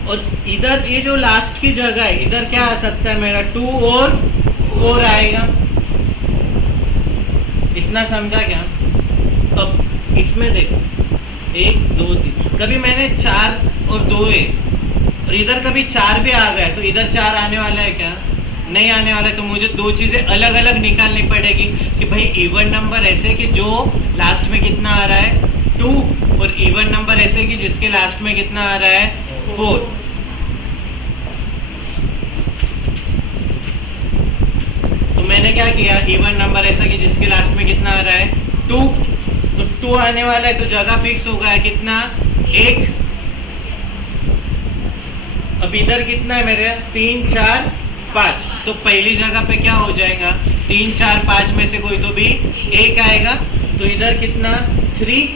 और इधर ये जो लास्ट की जगह है, इधर क्या आ सकता है मेरा? 2 और 4 आएगा। इतना समझा क्या? अब इसमें देखो 1, 2, 3, कभी मैंने 4 और 2 है और इधर कभी 4 भी आ गया तो इधर 4 आने वाला है क्या? नहीं आने वाला है। तो मुझे दो चीज़ें अलग अलग निकालनी पड़ेगी कि भाई इवन नंबर ऐसे कि जो लास्ट में कितना आ रहा है? 2, और इवन नंबर ऐसे कि जिसके लास्ट में कितना आ रहा है? 4। तो मैंने क्या किया? इवन नंबर ऐसा कि जिसके लास्ट में कितना आ रहा है? 2। तो 2 आने वाला है तो जगह फिक्स हो गया कितना? 1। अब इधर कितना है मेरे? 3, 4, 5। तो पहली जगह पे क्या हो जाएगा? 3, 4, 5 में से कोई तो भी 1 आएगा। तो इधर कितना? 3।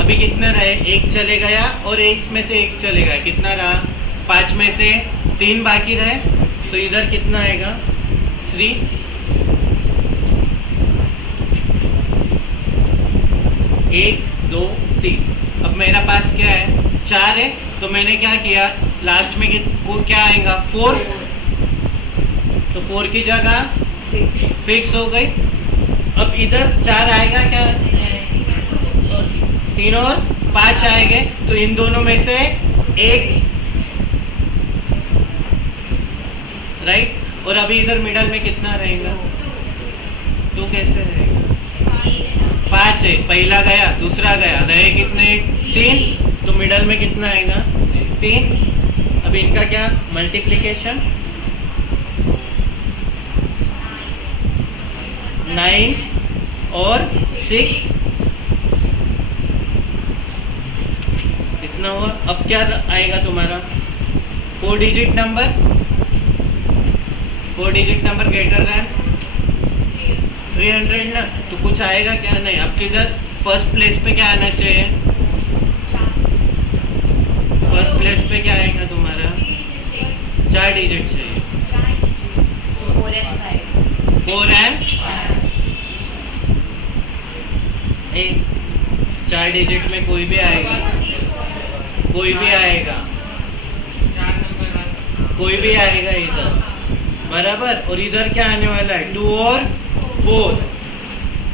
अभी कितना रहे? 1 चले गया और 1 में से 1 चले गया, कितना रहा? 5 में से 3 बाकी रहे। तो इधर कितना आएगा? 3। एक, 2, 3। अब मेरा पास क्या है? 4 है। तो मैंने क्या किया? लास्ट में क्या आएगा? 4। तो 4 की जगह फिक्स हो गई। अब इधर 4 आएगा क्या? 3 और 5 आएंगे। तो इन दोनों में से एक, राइट। और अभी इधर मिडल में कितना रहेगा? 2 कैसे रहेगा? 5 है, पहला गया दूसरा गया, रहे कितने? 3। तो मिडल में कितना आएगा? 3। अब इनका क्या? मल्टीप्लिकेशन। 9 और 6 कितना हुआ? अब क्या आएगा तुम्हारा? 4 digit number. 4 digit number greater than 300 ना। तो कुछ आएगा क्या? नहीं। अब किधर फर्स्ट प्लेस पे क्या आना चाहिए? फर्स्ट प्लेस पे क्या आएगा तुम्हारा? 4 डिजिट चाहिए। 4 एंड 4 डिजिट में कोई भी आएगा, कोई भी आएगा, कोई भी आएगा इधर, बराबर। और इधर क्या आने वाला है? 2 और 4।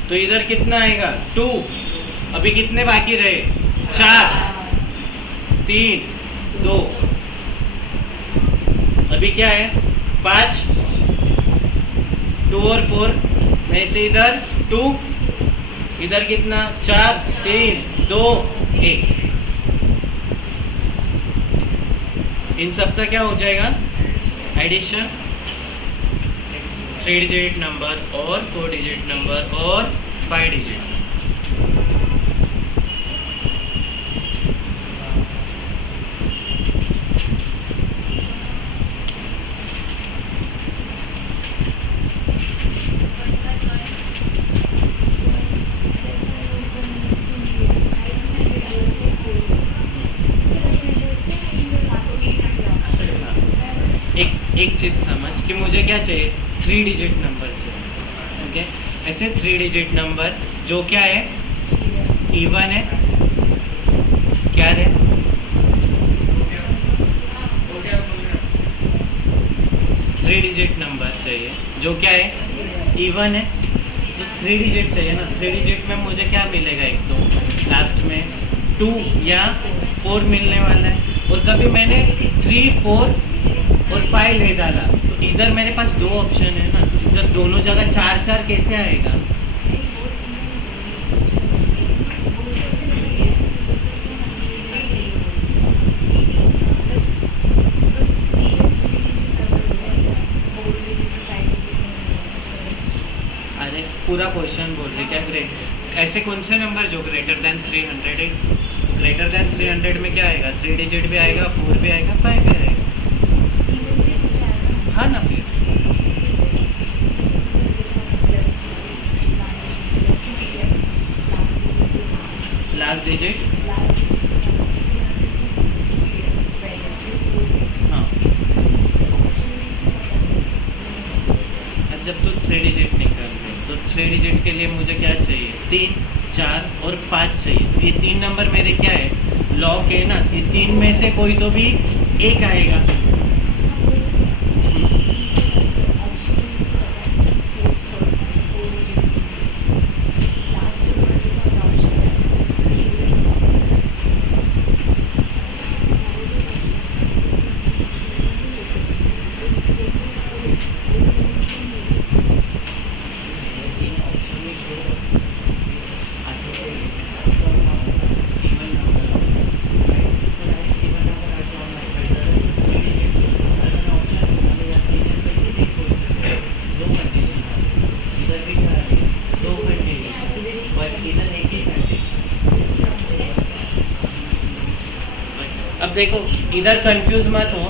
तो इधर कितना आएगा? 2। अभी कितने बाकी रहे? 4, 3, 2। अभी क्या है? 5, 2 और 4 में से इधर 2, इधर कितना? 4, 3, 2, 1। इन सब का क्या हो जाएगा? एडिशन। 3 डिजिट नंबर और 4 डिजिट नंबर और 5 डिजिट। एक चीज समझ कि मुझे क्या चाहिए? 3 डिजिट नंबर चाहिए। ओके, ऐसे 3 डिजिट नंबर जो क्या है? इवन है, क्या है? 3 डिजिट नंबर चाहिए जो क्या है? इवन है। तो 3 डिजिट चाहिए ना। 3 डिजिट में मुझे क्या मिलेगा? एक तो लास्ट में 2 या 4 मिलने वाला है। और कभी मैंने 3, 4 और 5 ले डाला तो इधर मेरे पास 2 ऑप्शन है ना। तो इधर दोनों जगह 4, 4 कैसे आएगा? अरे पूरा क्वेश्चन बोल रहे क्या? ग्रेट ऐसे कौन से नंबर जो ग्रेटर देन 300 है? तो ग्रेटर देन 300 में क्या आएगा? 3 डिजिट भी आएगा, 4 भी आएगा, 5 भी आएगा। हाँ ना। फिर लास्ट डिजिट डिजिट के लिए मुझे क्या चाहिए, 3, 4 और 5 चाहिए। तो ये 3 नंबर मेरे क्या है, लॉक है ना, ये 3 में से कोई तो भी एक आएगा। अब देखो इधर कंफ्यूज मत हो,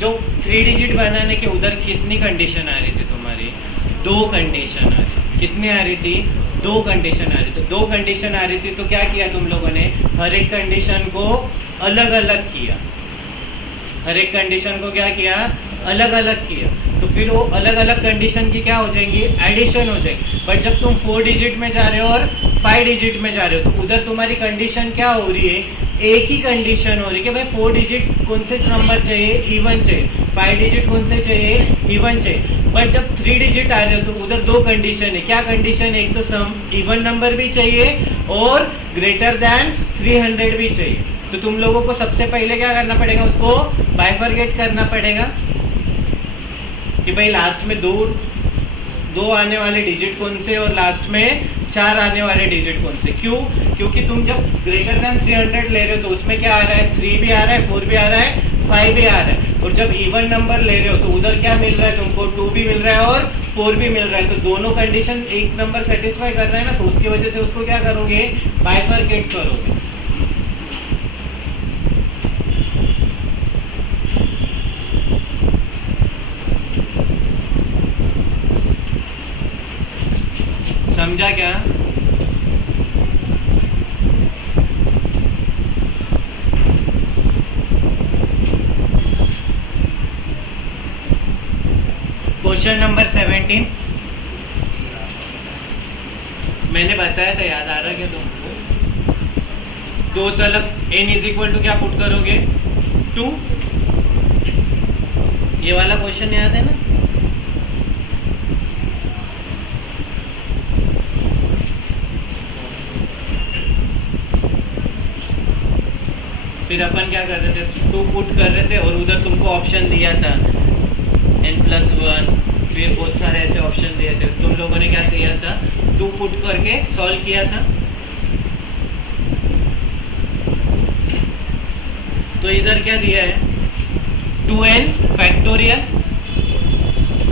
जो 3 डिजिट बनाने के उधर कितनी कंडीशन आ रही थी तुम्हारी, 2 कंडीशन आ रही। कितनी आ रही थी, 2 कंडीशन आ रही। तो 2 कंडीशन आ रही थी तो क्या किया तुम लोगों ने, हर एक कंडीशन को अलग अलग किया। हर एक कंडीशन को क्या किया, अलग अलग किया। तो फिर वो अलग अलग कंडीशन की क्या हो जाएंगी, एडिशन हो जाएगी। बट जब तुम 4 डिजिट में जा रहे हो और 5 डिजिट में जा रहे हो तो उधर तुम्हारी कंडीशन क्या हो रही है, एक ही कंडीशन हो रही है कि भाई 4 डिजिट कौन से नंबर चाहिए, इवन चाहिए, 5 डिजिट कौन से चाहिए, इवन चाहिए। बट जब 3 डिजिट आ रहे हो तो उधर 2 कंडीशन है। क्या कंडीशन है, एक तो सम इवन नंबर भी चाहिए और ग्रेटर देन 300 भी चाहिए। तो तुम लोगों को सबसे पहले क्या करना पड़ेगा, उसको बाइफरकेट करना पड़ेगा कि भाई लास्ट में दो आने वाले डिजिट कौन से और लास्ट में 4 आने वाले डिजिट कौन से। क्यों, क्योंकि तुम जब ग्रेटर देन 300 ले रहे हो तो उसमें क्या आ रहा है, 3 भी आ रहा है, 4 भी आ रहा है, 5 भी आ रहा है। और जब इवन नंबर ले रहे हो तो उधर क्या मिल रहा है तुमको, 2 भी मिल रहा है और 4 भी मिल रहा है। तो दोनों कंडीशन एक नंबर सेटिस्फाई कर रहा है ना, तो उसकी वजह से उसको क्या करोगे, बाइफरकेट करोगे। समझा क्या? क्वेश्चन नंबर 17 मैंने बताया था, याद आ रहा है क्या तुमको? 2 तलक n इज इक्वल टू क्या पुट करोगे, 2। ये वाला क्वेश्चन याद है ना? फिर अपन क्या कर रहे थे, 2 पुट कर रहे थे और उधर तुमको ऑप्शन दिया था n+1, फिर बहुत सारे ऐसे ऑप्शन दिए थे। तुम लोगों ने क्या किया था, 2 पुट करके सॉल्व किया था। तो इधर क्या दिया है, 2n फैक्टोरियल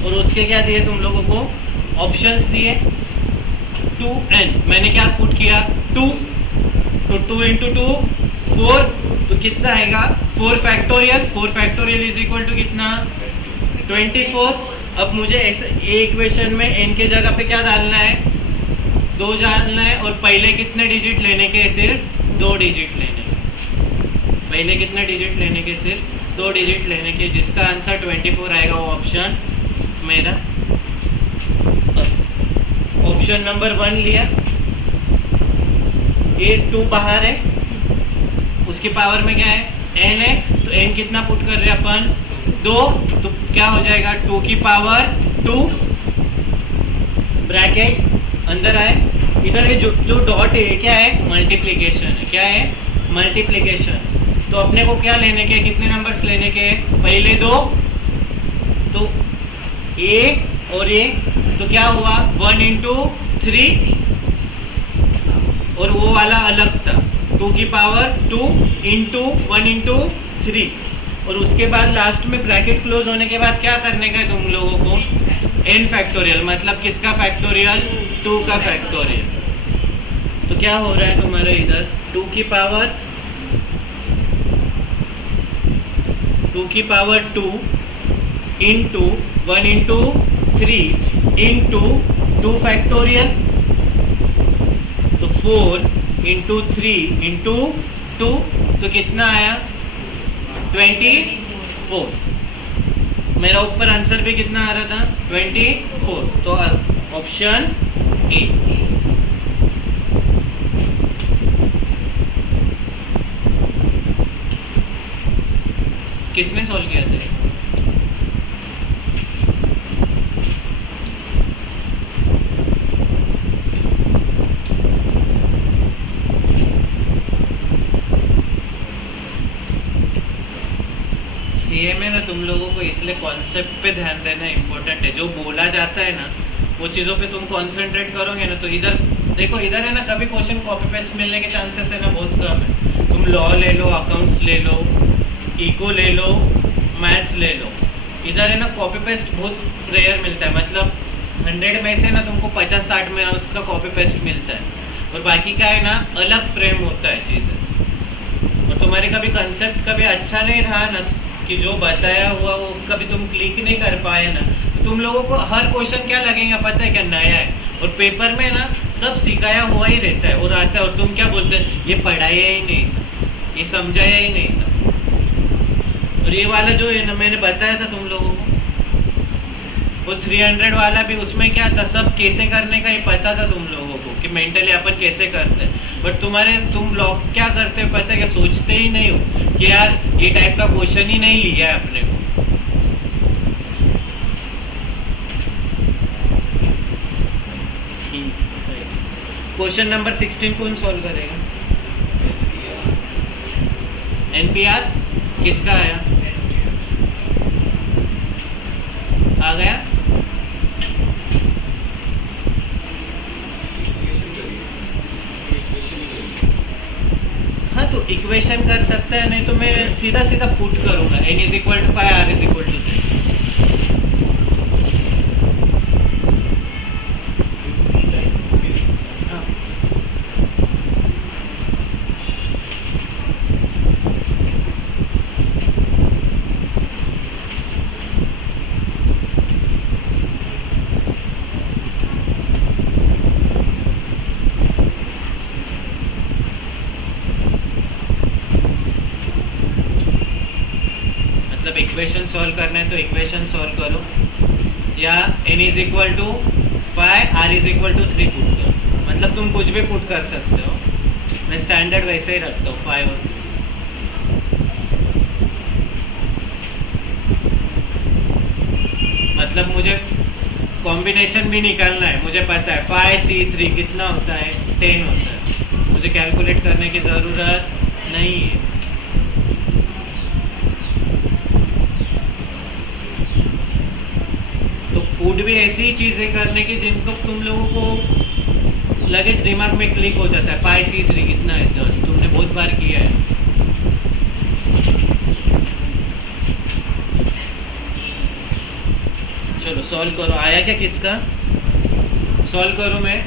और उसके क्या दिए तुम लोगों को, ऑप्शंस दिए। 2n मैंने क्या पुट किया, 2, तो 2 × 2 4, तो कितना आएगा, 4 फैक्टोरियल इज इक्वल टू कितना, 24। अब मुझे ऐसे इक्वेशन में n के जगह पे क्या डालना है, 2 डालना है और पहले कितने डिजिट लेने के, सिर्फ 2 डिजिट लेने के। पहले कितने डिजिट लेने के, सिर्फ 2 डिजिट लेने के, जिसका आंसर 24 आएगा। वो ऑप्शन मेरा ऑप्शन नंबर 1 लिया। ये 2 बाहर है, उसके पावर में क्या है, n है, तो n कितना पुट कर रहे हैं अपन, 2, तो क्या हो जाएगा, 2 की पावर 2 ब्रैकेट अंदर आए। इधर जो डॉट है क्या है, मल्टीप्लिकेशन है। क्या है, मल्टीप्लिकेशन। तो अपने को क्या लेने के, कितने नंबर्स लेने के, पहले 2, तो a और a, तो क्या हुआ, 1 × 3 और वो वाला अलग था, 2 की पावर 2 × 1 × 3। और उसके बाद लास्ट में ब्रैकेट क्लोज होने के बाद क्या करने का है तुम लोगों को, n फैक्टोरियल, मतलब किसका फैक्टोरियल, 2 का फैक्टोरियल। तो क्या हो रहा है तुम्हारे इधर, 2 की पावर 2 × 1 × 3 × 2 फैक्टोरियल, तो 4 × 3 × 2, तो कितना आया, 24। मेरा ऊपर आंसर भी कितना आ रहा था, 24। तो ऑप्शन ए। किसने सॉल्व किया था? सीए में ना तुम लोगों को इसलिए कॉन्सेप्ट पे ध्यान देना इम्पोर्टेंट है। जो बोला जाता है ना वो चीज़ों पे तुम कंसंट्रेट करोगे ना तो इधर देखो, इधर है ना कभी क्वेश्चन कॉपी पेस्ट मिलने के चांसेस है ना बहुत कम है। तुम लॉ ले लो, अकाउंट्स ले लो, इको ले लो, मैथ्स ले लो, इधर है ना कॉपी पेस्ट बहुत रेयर मिलता है। मतलब 100 में से ना तुमको 50-60 में उसका कॉपी पेस्ट मिलता है और बाकी का है ना अलग फ्रेम होता है चीज़ें। और तुम्हारे कभी कंसेप्ट कभी अच्छा नहीं रहा ना कि जो बताया हुआ वो कभी तुम क्लिक नहीं कर पाए ना तो तुम लोगों को हर क्वेश्चन क्या लगेगा पता है क्या? नया है। और पेपर में ना सब सिखाया हुआ ही रहता है और आता है और तुम क्या बोलते हैं ये पढ़ाया ही नहीं था, ये समझाया ही नहीं था। और ये वाला जो है ना मैंने बताया था तुम लोगों को, वो 300 वाला भी उसमें क्या था, सब कैसे करने का ही पता था तुम लोगों को कि मेंटली अपन कैसे करते हैं। बट तुम लोग क्या करते हो पता है क्या? सोचते ही नहीं हो कि यार ये टाइप का क्वेश्चन ही नहीं लिया है अपने को। क्वेश्चन नंबर 16 कौन सॉल्व करेगा? एनपीआर किसका आया? आ गया? हाँ तो इक्वेशन कर सकता है, नहीं तो मैं सीधा सीधा पुट करूंगा n = 5 r = 3। मतलब इक्वेशन सॉल्व करना है तो इक्वेशन सॉल्व करो या n = 5 r = 3 पुट करो। मतलब तुम कुछ भी पुट कर सकते हो, मैं स्टैंडर्ड वैसे ही रखता हूँ 5 और 3। मतलब मुझे कॉम्बिनेशन भी निकालना है, मुझे पता है 5c3 कितना होता है, 10 होता है, मुझे कैलकुलेट करने की ज़रूरत नहीं है। तो पुट भी ऐसी ही चीज़ें करने की जिनको तुम लोगों को लगे दिमाग में क्लिक हो जाता है। 5c3 कितना है? 10। तुमने बहुत बार किया है। चलो सॉल्व करो। आया क्या किसका? सॉल्व करो मैं।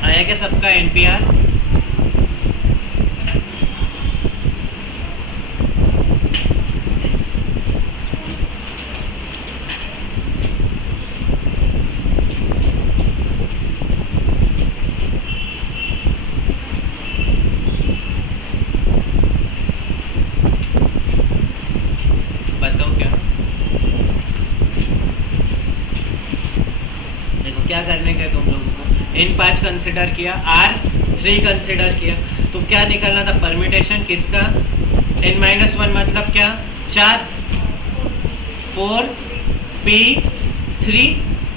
आया क्या सबका एनपीआर? बताओ क्या? देखो क्या करने का है तुम लोगों को। n5 कंसिडर किया, r3 कंसिडर किया, तो क्या निकलना था? परम्यूटेशन किसका? n-1 मतलब क्या? 4 4p3।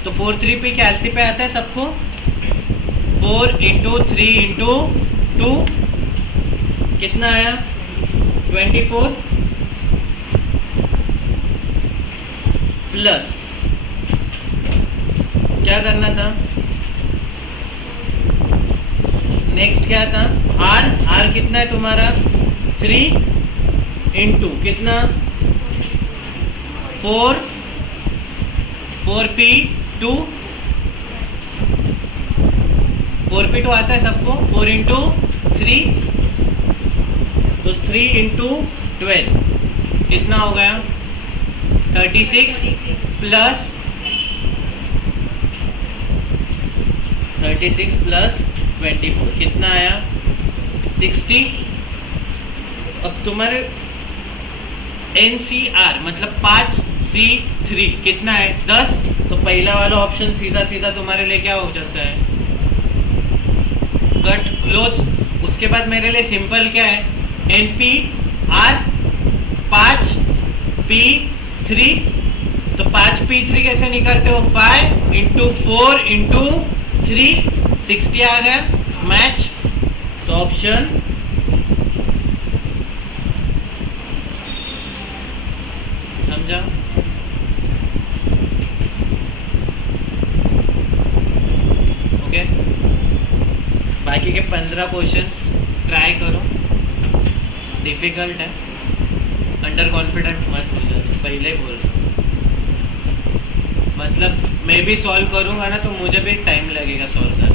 तो 4 3p क्या एलसी पे आता है सबको? 4 × 3 × 2 कितना आया? 24 प्लस क्या करना था? नेक्स्ट क्या था? r कितना है तुम्हारा? 3 इंटू कितना 4p2 4p2 आता है सबको 4 इंटू 3 तो 3 इंटू 12 कितना हो गया 36 प्लस 24 कितना आया 60। अब तुम्हारे NCR मतलब 5C3 कितना है 10। तो पहला वाला ऑप्शन सीधा सीधा तुम्हारे लिए क्या हो जाता है कट क्लोज। उसके बाद मेरे लिए सिंपल क्या है NPR 5P3 तो 5P3 कैसे निकालते हो 5 इंटू 4 इंटू 3 60 आ गया मैच। तो ऑप्शन समझा। ओके बाकी के 15 क्वेश्चंस ट्राई करो। डिफिकल्ट है अंडर कॉन्फिडेंट मत हो जाओ पहले ही बोल रहा हूं। मतलब मैं भी सॉल्व करूंगा ना तो मुझे भी टाइम लगेगा सॉल्व करने